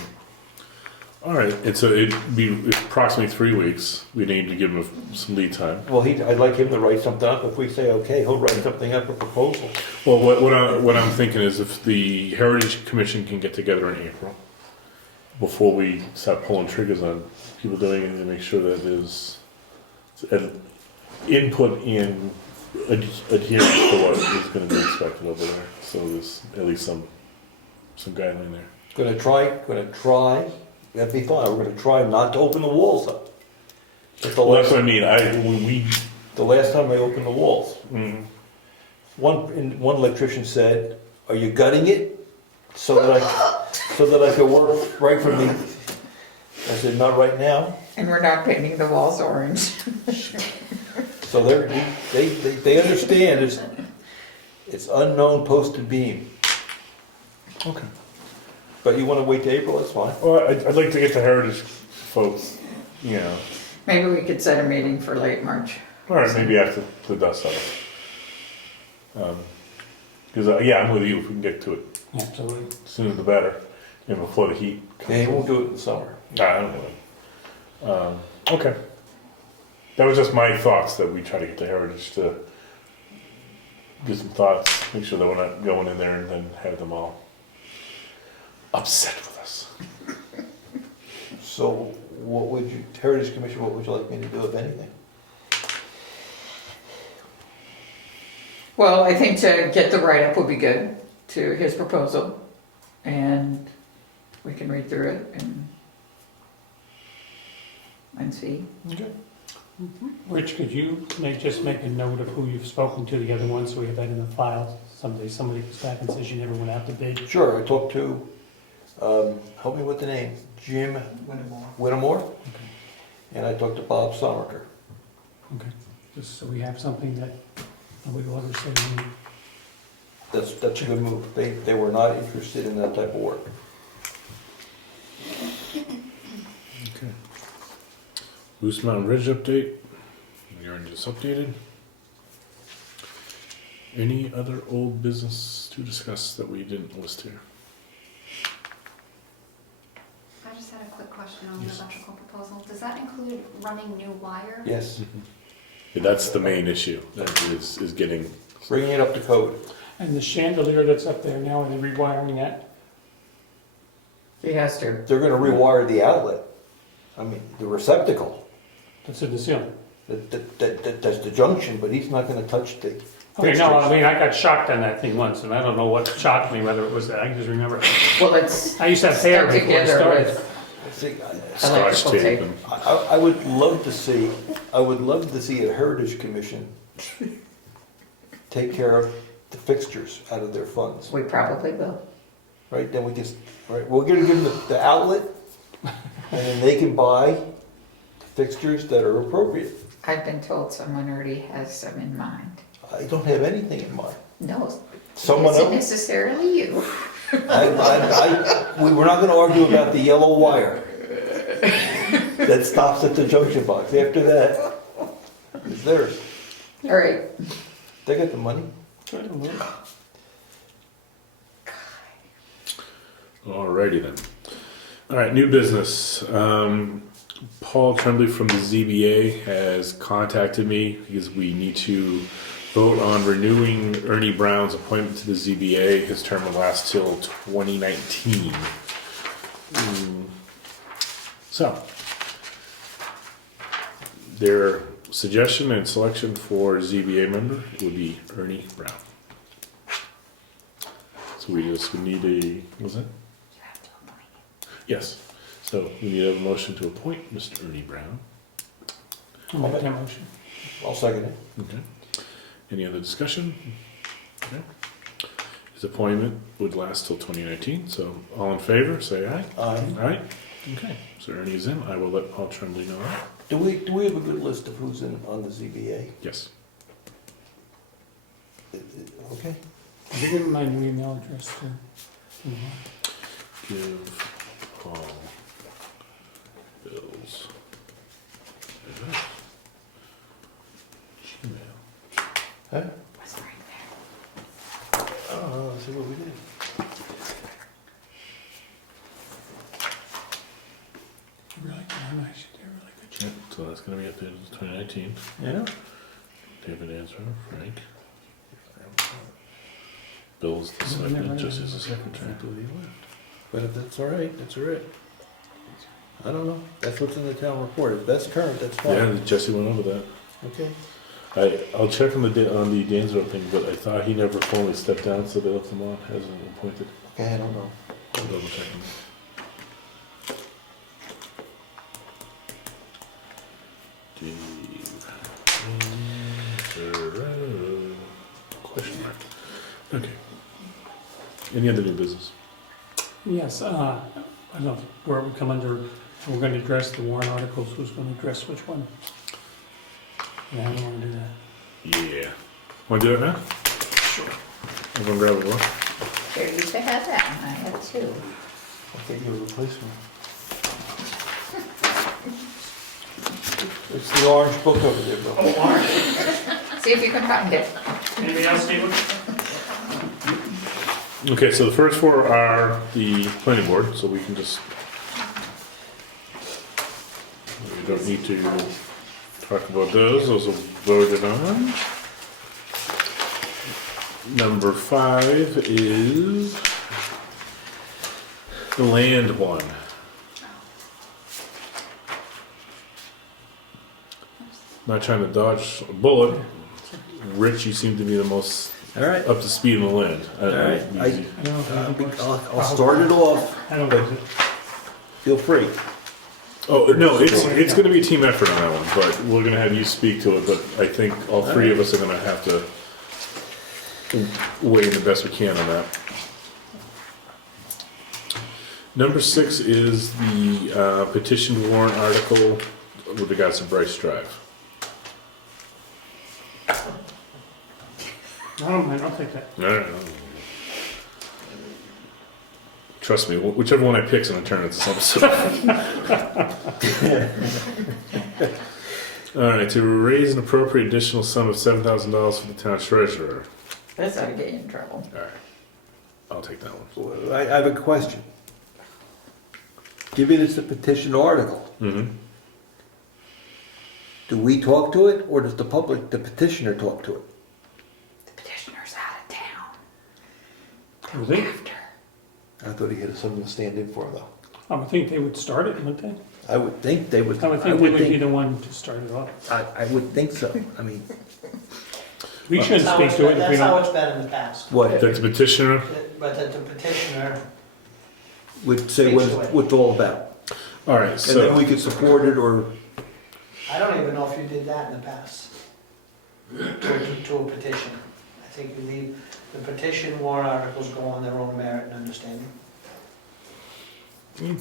All right, and so it'd be approximately 3 weeks. We need to give him some lead time. Well, I'd like him to write something up. If we say okay, he'll write something up, a proposal. Well, what I'm thinking is if the Heritage Commission can get together in April, before we start pulling triggers on people doing it, to make sure that there's input in adherence to what is gonna be expected over there. So there's at least some guideline there. Gonna try, that'd be fine, we're gonna try not to open the walls up. But Well, that's what I mean, the last time I opened the walls, mm, one electrician said, "Are you gutting it so that I can work right from the?" I said, "Not right now." And we're not painting the walls orange. So they understand it's unknown posted beam. okay. But you want to wait till April? That's fine. Well, I'd like to get the heritage folks, you know, Maybe we could set a meeting for late March. or maybe after the dust settles. Because yeah, I'm with you. If we can get to it Absolutely. sooner the better, and before the heat comes. Yeah, he won't do it in the summer. Nah, I don't know. Okay. That was just my thoughts that we try to get the heritage to get some thoughts, make sure that we're not going in there and then have them all upset with us. So what would you, Heritage Commission, what would you like me to do, if anything? Well, I think to get the write-up would be good to his proposal, and we can read through it and see. Okay. Rich, could you just make a note of who you've spoken to, the other ones, so we have that in the file? Someday somebody comes back and says you never went out to bid. Sure, I talked to, help me with the name, Jim Whittemore, and I talked to Bob Sommerker. Okay, just so we have something that nobody will ever say we need. That's a good move. They were not interested in that type of work. Okay. Moose Mountain Ridge update. We already just updated. Any other old business to discuss that we didn't list here? I just had a quick question on the Yes. electrical proposal. Does that include running new wire? Yes, Yeah, that's the main issue. That is getting. bringing it up to code. And the chandelier that's up there now, are they rewiring that? He has to. They're gonna rewire the outlet. I mean, the receptacle. That's in the ceiling. That's the junction, but he's not gonna touch the Okay, no, I fixtures. mean, I got shocked on that thing once, and I don't know what shocked me, whether it was that, I just remember, Well, it's I used to have hair stuck before it together started. with See, Scotch electrical tape tape. and I would love to see a Heritage Commission take care of the fixtures out of their funds, We probably will. right? Then we just, right, we're gonna give them the outlet, and then they can buy fixtures that are appropriate. I've been told someone already has some in mind. I don't have anything in mind. No, Someone isn't else? necessarily you. We're not gonna argue about the yellow wire that stops at the junction box. After that, it's theirs. All right. They got the money. Alrighty then. All right, new business. Paul Tremblay from the ZBA has contacted me because we need to vote on renewing Ernie Brown's appointment to the ZBA. His term will last till 2019. So, their suggestion and selection for ZBA member would be Ernie Brown. So we need a, was it? Yes. So we need a motion to appoint Mr. Ernie Brown. I'll make that motion. I'll second it. Okay. Any other discussion? Okay. His appointment would last till 2019, so all in favor, say aye. Aye. Aye? Okay, so Ernie is in. I will let Paul Tremblay know that. Do we have a good list of who's in on the ZBA? Yes. Okay. Did you give him my new email address too? Give Paul Bill's address. Gmail. Huh? What's right there? Oh, let's see what we did. Really, nice, you did a really good job. Yep, so that's gonna be updated to 2019. Yeah. David Answer, Frank. Bill's the Never selectman, mind. just as a secretary. But if that's all right, that's all right. I don't know. That's what's in the town report. If that's current, that's Yeah, fine. Jesse went over that. Okay. I'll check on the Dansville thing, but I thought he never formally stepped down, so they left him on as an appointed. Okay, I don't know. I'll double check him. Question mark. Okay. Any other new business? Yes, I don't know where we come under, we're gonna address the warrant articles, who's gonna address which one? Yeah, I don't wanna do that. Yeah. Want to do it now? Sure. Everyone grab a book. There used to have that, and I had two. I'll get you a replacement. It's the orange book over there, Bill. Oh, orange. See if you can find it. Anything else, Stephen? Okay, so the first four are the planning board, so we can just. We don't need to talk about those. Those are voted on. Number 5 is the land one. Not trying to dodge a bullet. Rich, you seem to be the most All right. up to speed on the land. All right. Easy. I'll start it off. I don't know. Feel free. Oh, no, it's gonna be a team effort on that one, but we're gonna have you speak to it, but I think all three of us are gonna have to weigh in the best we can on that. Number 6 is the petition warrant article with regards to Bryce Drive. I don't mind, I'll take that. No. Trust me, whichever one I pick's gonna turn into something. All right, to raise an appropriate additional sum of $7,000 for the town treasurer. That's how to get you in trouble. All right, I'll take that one. I have a question. Given it's a petition article, Mm-hmm. do we talk to it, or does the public, the petitioner, talk to it? The petitioner's out of town. I think, After. I thought he had something to stand in for, though. I would think they would start it, wouldn't they? I would think they would. I would think they would be the one to start it off. I would think so. I mean, We shouldn't speak to it if we That's how don't. it's been in the past. what, That's the petitioner. But that the petitioner, would say what it's all about. All right, And then so we could support it, or, I don't even know if you did that in the past. To a petition. I think you leave, the petition warrant articles go on their own merit and understanding.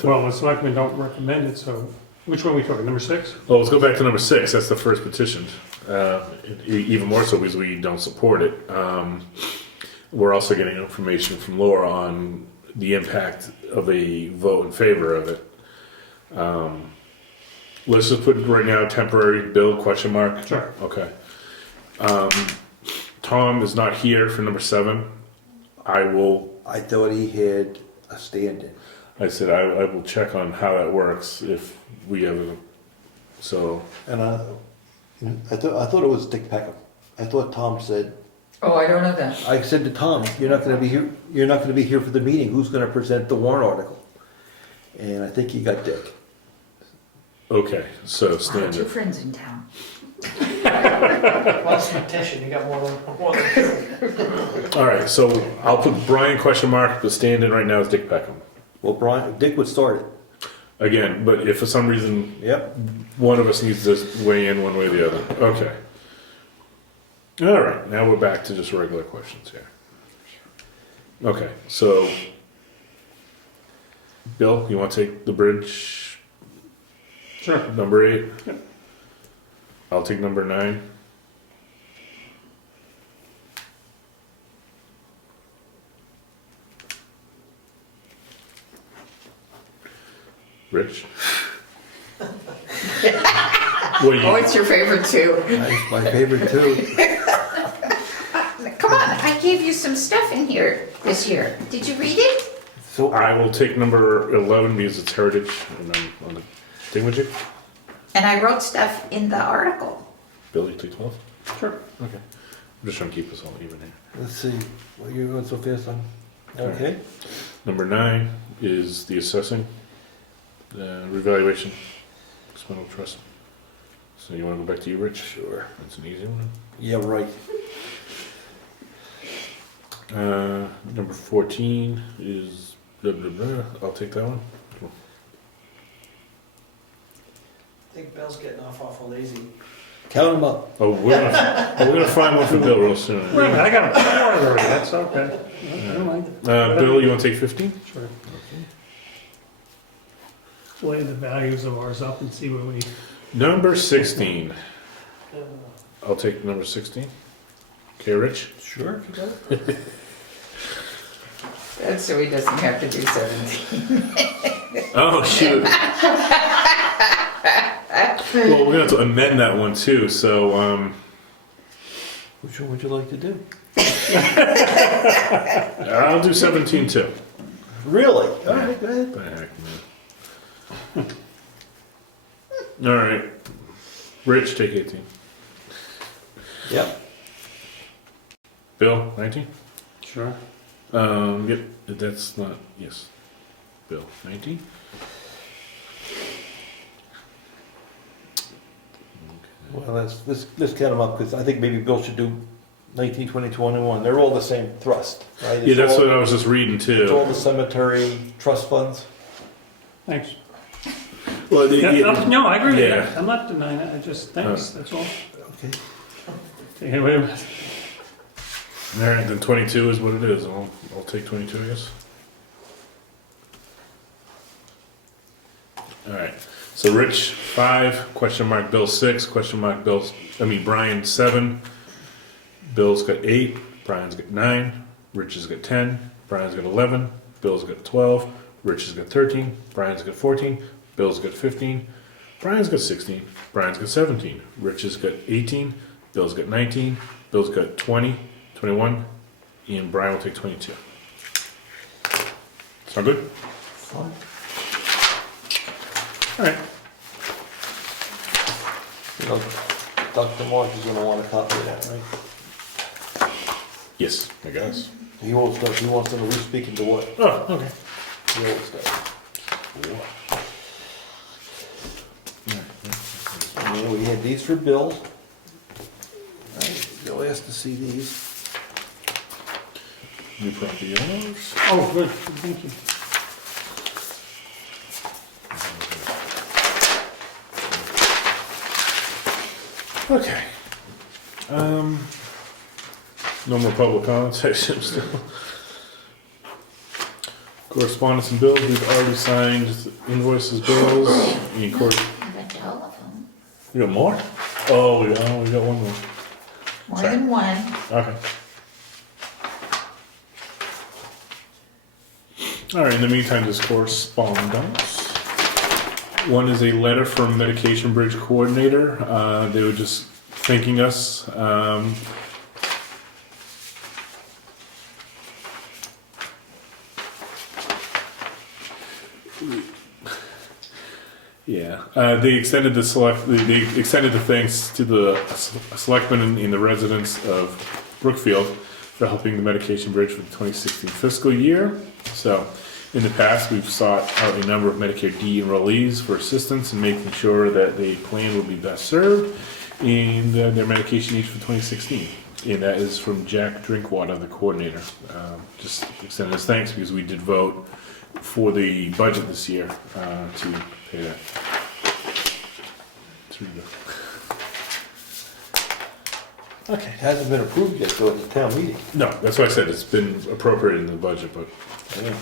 Well, the selectmen don't recommend it, so, which one are we talking, number 6? well, let's go back to number 6. That's the first petition. Even more so because we don't support it. We're also getting information from Laura on the impact of a vote in favor of it. Let's just put right now temporary bill question mark. Sure. Okay. Tom is not here for number 7. I thought he had a stand-in. I said I will check on how that works if we ever. So And I thought it was Dick Peckham. I thought Tom said, Oh, I don't know that. I said to Tom, you're not gonna be here for the meeting, who's gonna present the warrant article? And I think he got Dick. okay, so I have stand 2 it. friends in town. Well, it's a petition, you got more than two. All right, so I'll put Brian question mark. The stand-in right now is Dick Peckham. Well, Dick would start it. Again, but if for some reason Yep. one of us needs to weigh in one way or the other. Okay. All right, now we're back to just regular questions here. Okay, so Bill, you want to take the bridge? Sure. Number 8? Yep. I'll take number 9. Rich? What Oh, it's your favorite too. That's my favorite too. Come on, I gave you some stuff in here this year. Did you read it? So, I will take number 11 because it's heritage and I'm on the thingamajig. And I wrote stuff in the article. Bill, you take 12? Sure. Okay. I'm just trying to keep us all even here. let's see, well, you're going so fast on, okay? Number 9 is the assessing. Revaluation, expendable trust. So you wanna go back to you, Rich? Sure. That's an easy one. Yeah, right. Number 14 is blah, blah, blah. I'll take that one. I think Bill's getting off awful lazy. Count them up. Oh, we're gonna find one for Bill real soon. Wait a minute, I got a 4 already, that's okay. Never mind. Bill, you wanna take 15? Sure. Weigh the values of ours up and see where we, Number 16. I'll take number 16. Okay, Rich? Sure, if you got it. That's so he doesn't have to do 17. Oh, shoot. Well, we're gonna have to amend that one too, so, Which one would you like to do? I'll do 17 too. Really? All right, go ahead. The heck, man. Alright. Rich, take 18. Yep. Bill, 19? sure. Yep, that's not, yes. Bill, 19? Well, let's count them up, because I think maybe Bill should do 19, 20, 21. They're all the same thrust, right? Yeah, that's all, what I was just reading It's all too. the cemetery trust funds. Thanks. Well, No, I agree with Yeah. that. I'm not denying it, I just, thanks, that's all. Okay. Okay, wait a minute. Alright, then 22 is what it is. I'll take 22, I guess. Alright, so Rich, 5, question mark Bill 6, question mark Brian 7, Bill's got 8, Brian's got 9, Rich has got 10, Brian's got 11, Bill's got 12, Rich has got 13, Brian's got 14, Bill's got 15, Brian's got 16, Brian's got 17, Rich has got 18, Bill's got 19, Bill's got 20, 21, and Brian will take 22. Sound good? Fine. Alright. You know, Dr. Marsh is gonna want a copy of that, right? Yes, I guess. He always does, he wants to know who's speaking to what. Oh, okay. He always does. Yeah, we had these for Bill. Right, Bill asked to see these. New property owners. Oh, good, thank you. Okay. No more public comments, I assume still. Correspondence and bills, we've already signed invoices, bills, and course. I got all of them. You got more? Oh, we got one more. More Sorry. than one. Okay. Alright, in the meantime, there's correspondence. One is a letter from Medication Bridge Coordinator. They were just thanking us. Yeah, they extended the thanks to the selectmen and the residents of Brookfield for helping the Medication Bridge for the 2016 fiscal year. So, in the past, we've sought out a number of Medicare D enrollees for assistance in making sure that the plan will be best served in their medication needs for 2016. And that is from Jack Drinkwater, the coordinator. Just extending his thanks because we did vote for the budget this year to pay that. Through the Okay. It hasn't been approved yet, though, at the town meeting. No, that's what I said. It's been appropriated in the budget, but Yeah.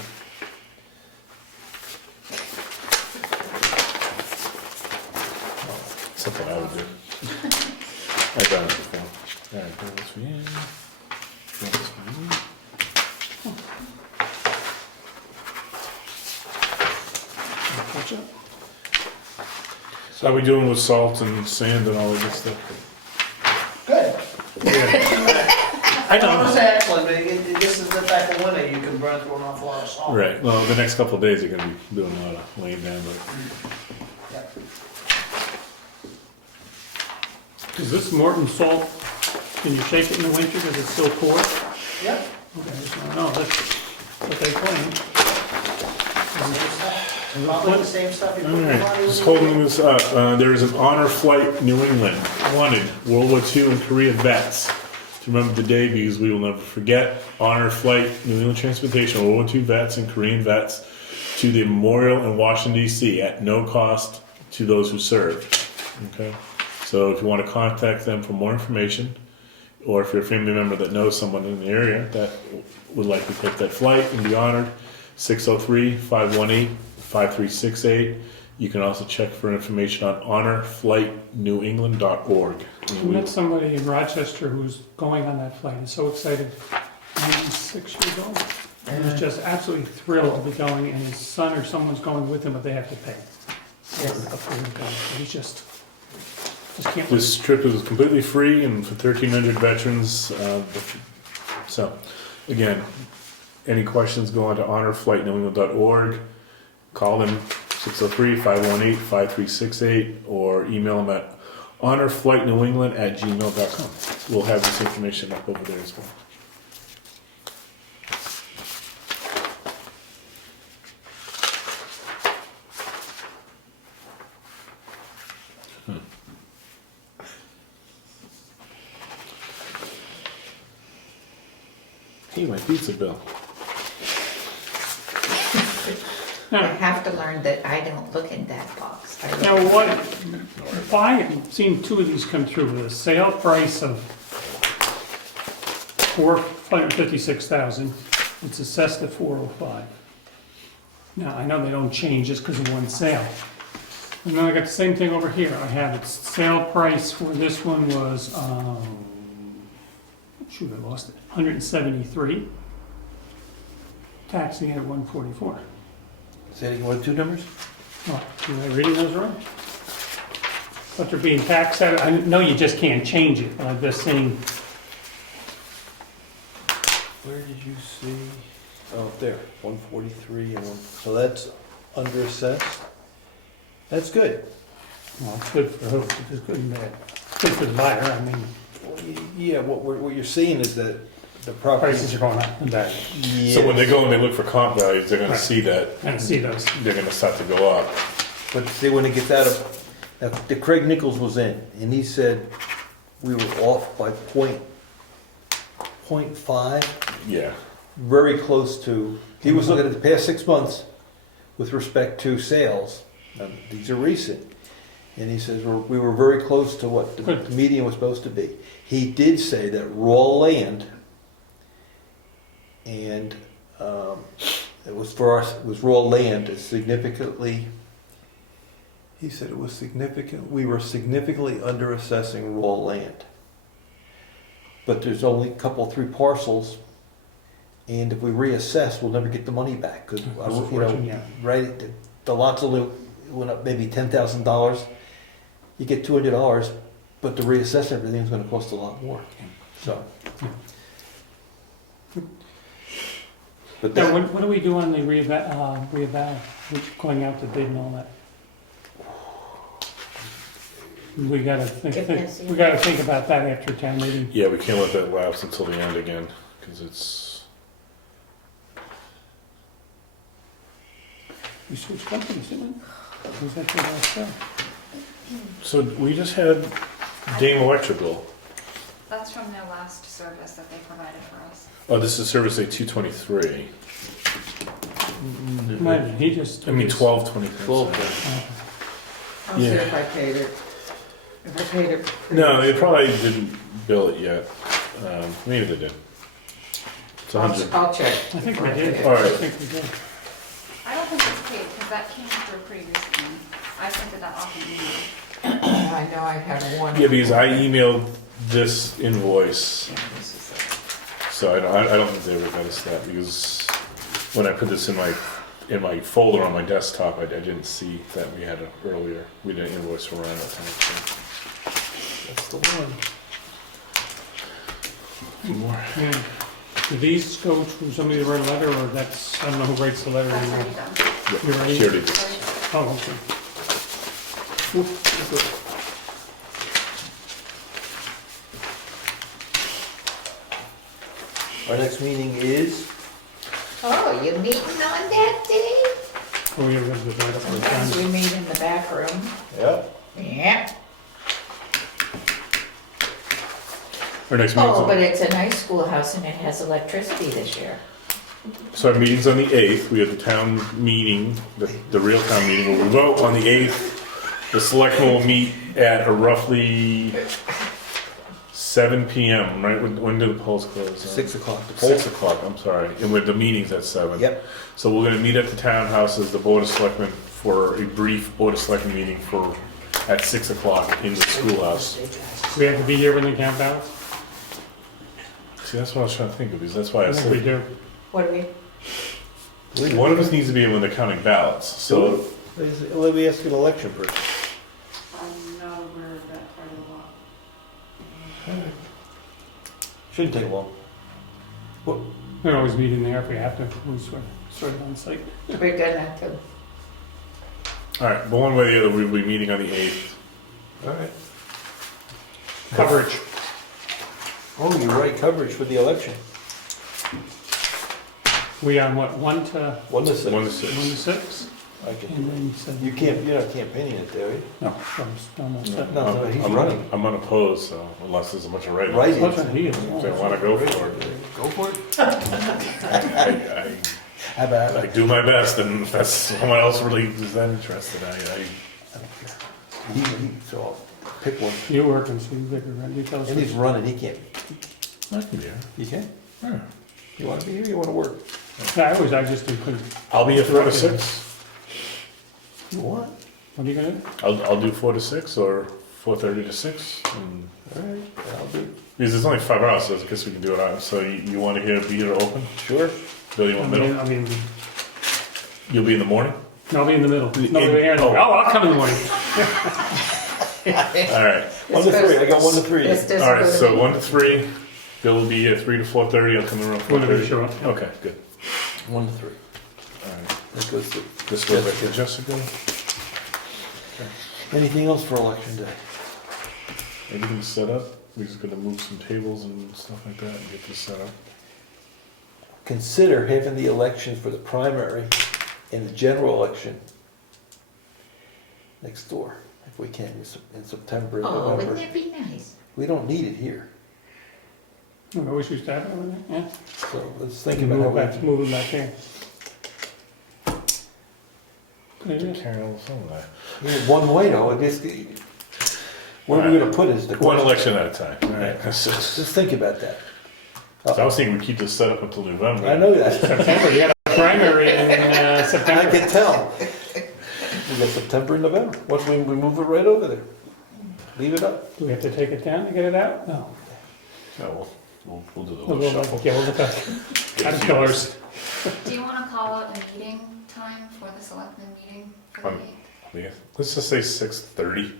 something I would do. I've done it before. All right, that's for you. That's for you. Catch up. So how we doing with salt and sand and all of this stuff? Good. I It's excellent, but this is the type of winter you can burn through an awful lot of salt. Right. Well, the next couple of days you're gonna be doing a lot of laying down, but Yep. Is this Morton salt, can you shake it in the winter because it's so poor? Yep. Okay, so, no, that's what they claim. Probably the same stuff you put All in the right, body. just holding this up. There is an Honor Flight New England, wanted World War II and Korea vets. To remember the day, because we will never forget. Honor Flight New England Transportation, World War II vets and Korean vets to the memorial in Washington, D.C. at no cost to those who served. Okay? So if you want to contact them for more information, or if you're a family member that knows someone in the area that would like to take that flight and be honored, 603-518-5368. You can also check for information on honorflightnewengland.org. I met somebody in Rochester who's going on that flight. He's so excited. 96 years old. And he's just absolutely thrilled to be going, and his son or someone's going with him, but they have to pay. For him to go. So he's just can't wait. This trip is completely free and for 1,300 veterans. So, again, any questions, go on to honorflightnewengland.org. Call them 603-518-5368 or email them at honorflightnewengland@gmail.com. We'll have this information up over there as well. Hey, my pizza bill. I have to learn that I don't look in that box. I look- Now, what, if I have seen two of these come through with a sale price of $456,000, it's assessed at $405. Now, I know they don't change just because of one sale. And then I got the same thing over here. I have its sale price for this one was, shoot, I lost it, 173. Taxing it at 144. Say you want two numbers? Oh, am I reading those wrong? But they're being taxed at, I know you just can't change it, but I'm just saying, Where did you see? Oh, there, 143 and one. So that's under assessed. That's good. well, it's good for who, it's good and bad. Good for the buyer, I mean, Yeah, what you're seeing is that the property. prices are going up and back. So when they go and they look for comp values, they're going to Right. see that And see those. they're going to start to go up. But see, when it gets out of, now, the Craig Nichols was in, and he said we were off by point 0.5, Yeah. very close to, he was looking at the past 6 months with respect to sales. These are recent. And he says we were very close to what the Good. median was supposed to be. He did say that raw land, and it was for us, it was raw land, is significantly, he said it was significant, we were significantly under assessing raw land. But there's only a couple, 3 parcels, and if we reassess, we'll never get the money back. Because, Yeah. right, the lots only went up maybe $10,000. You get $200, but to reassess everything is going to cost a lot more. So. But Now, that, what do we do on the reeval, going out to bid and all that? We gotta think about that after town meeting. Yeah, we can't let that lapse until the end again, because it's... We switched companies, didn't we? Was that the last sale? So we just had Dame Electrical. That's from their last service that they provided for us. Oh, this is Service A 223. Imagine, he just. I mean, 1223. 12, I'll see Yeah. if I paid it. If I paid it. No, they probably didn't bill it yet. Maybe they did. It's 100. I'll check. I think we did. All right. I think we did. I don't think it's paid because that came through pretty recently. I sent it off in email. I know I have one. Yeah, because I emailed this invoice, Yeah, this is it. so I don't think they ever got us that, because when I put this in my folder on my desktop, I didn't see that we had it earlier. We didn't invoice for around that time. So. that's the one. Any more? Yeah. Do these go to somebody to write a letter, or that's, I don't know who writes the letter That's anymore? already done. Yeah, You're ready? she already did. Oh, okay. Oop, good. Our next meeting is, Oh, you meeting on that day? Oh, yeah, we're gonna divide up our Sometimes time. we meet in the back room. Yep. Yeah. Our next Oh, but meeting's, it's a nice schoolhouse and it has electricity this year. so our meeting's on the 8th. We have the town meeting, the real town meeting where we vote on the 8th. The selectmen will meet at a roughly 7 PM, right? When do the polls close? 6 o'clock. 6 o'clock, I'm sorry. And with the meeting's at 7. Yep. So we're gonna meet at the townhouse as the Board of Selectmen for a brief Board of Selectmen meeting at 6 o'clock in the schoolhouse. We have to be here when they count ballots? See, that's what I was trying to think of, because that's why I We said, do. What do we? one of us needs to be when they're counting ballots, so. Let me ask you an election person. I'm not aware of that part of the law. Shouldn't take long. We always meet in there if we have to. We sort of on site. We're gonna to. All right, but one way or the other, we'll be meeting on the 8th. All right. Coverage. Oh, you're right, coverage for the election. We on what, 1 to 1 to 6. 1 to 6. 1 to 6? I can, And then you said. you're not campaigning it there, are you? No, I'm not set. No, he's I'm running. I'm unopposed, so unless there's a bunch of write-ins. Right. What's that he is? If they wanna go for it. Go for it. I How about do my best, and if that's someone else really is that interested, So I'll pick one. You're working, so you better run. You tell us. And he's running, he can't. I can be here. You can? Yeah. You wanna be here, you wanna work? I just do, I'll be here 4 to 6. You want? what are you gonna do? I'll do 4 to 6 or 4:30 to 6. And, All right, I'll do. because there's only 5 hours, so I guess we can do it out. So you want to be here open? Sure. Bill, you want middle? I mean, You'll be in the morning? no, I'll be in the middle. In- No, here. oh. Oh, I'll come in the morning. All right. 1 to 3, I got 1 to 3. This doesn't All right, go to so me. 1 to 3. Bill will be at 3 to 4:30. I'll come around Whenever you 4:30. show up. Okay, good. 1 to 3. All right. That goes to. This goes back to Jessica. Anything else for election day? Everything's set up. We're just gonna move some tables and stuff like that and get this set up. Consider having the election for the primary and the general election next door, if we can, in September and Oh, wouldn't November. that be nice? We don't need it here, We always used to have it over there, yeah. so let's think about how we. Move it back there. Good idea. Carol, some of that. Yeah, one way though, it is, where are we gonna put it is the One question. election at a time. All right. So Just think about that. I was thinking we keep this set up until November. I know that, September, you got a primary in I September. can tell. We got September and November, once we move it right over there. Leave it up. Do we have to take it down to get it out? No. No, we'll do the We'll little go shuffle. like, yeah, we'll look at caterpillars. Do you wanna call out a meeting time for the selectmen meeting for the Um, 8th? Yeah. Let's just say 6:30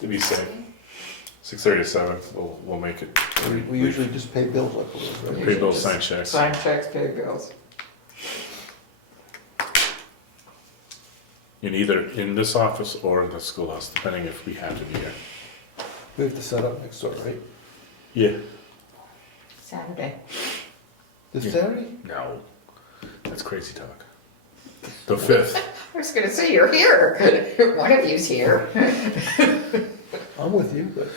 to be safe. 6:30 to 7. We'll make it. We usually just pay bills like this, right? Pay bills, sign checks. Sign checks, pay bills. In either in this office or the schoolhouse, depending if we have to be here. We have to set up next door, right? Yeah. Saturday. This Yeah. Saturday? No. That's crazy talk. The 5th. I was gonna say, you're here. One of you's here. I'm with you, but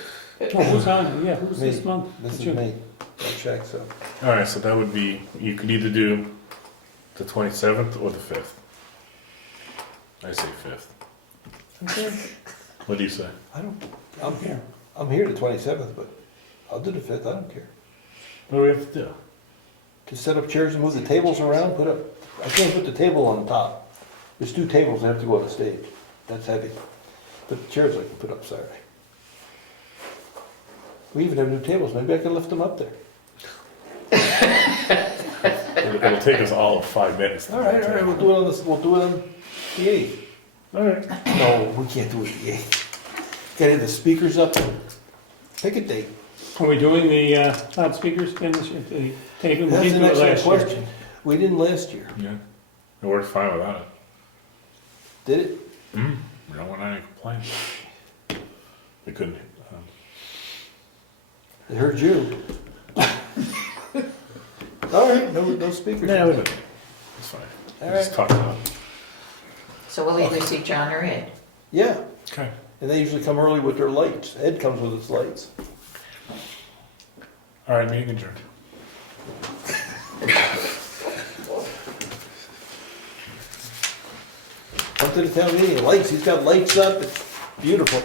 Oh, who's on? Yeah, who's this Me. month? this It's is you. me. I'll check, so. All right, so that would be, you could either do the 27th or the 5th. I say 5th. Okay. What do you say? I'm here the 27th, but I'll do the 5th, I don't care. What do we have to do? Just set up chairs and move the tables around, I can't put the table on top. There's 2 tables that have to go on the stage. That's heavy. But the chairs I can put up Saturday. We even have new tables, maybe I can lift them up there. It'll take us all of 5 minutes. All right, we'll do it on the 8th. All right. No, we can't do it the 8th. Gotta have the speakers up. Pick a date. Are we doing the loudspeakers again this year? The tape, we That's did an do it excellent last year. question. We didn't last year. Yeah. It worked fine without it. Did it? We don't want any complaints. We couldn't. They heard you. All right, no speakers. No, we didn't. It's fine. All We just talked about it. So we'll either see John or Ed. Yeah, Okay. and they usually come early with their lights. Ed comes with his lights. All right, meeting adjourned. Come to the town meeting, lights, he's got lights up, it's beautiful.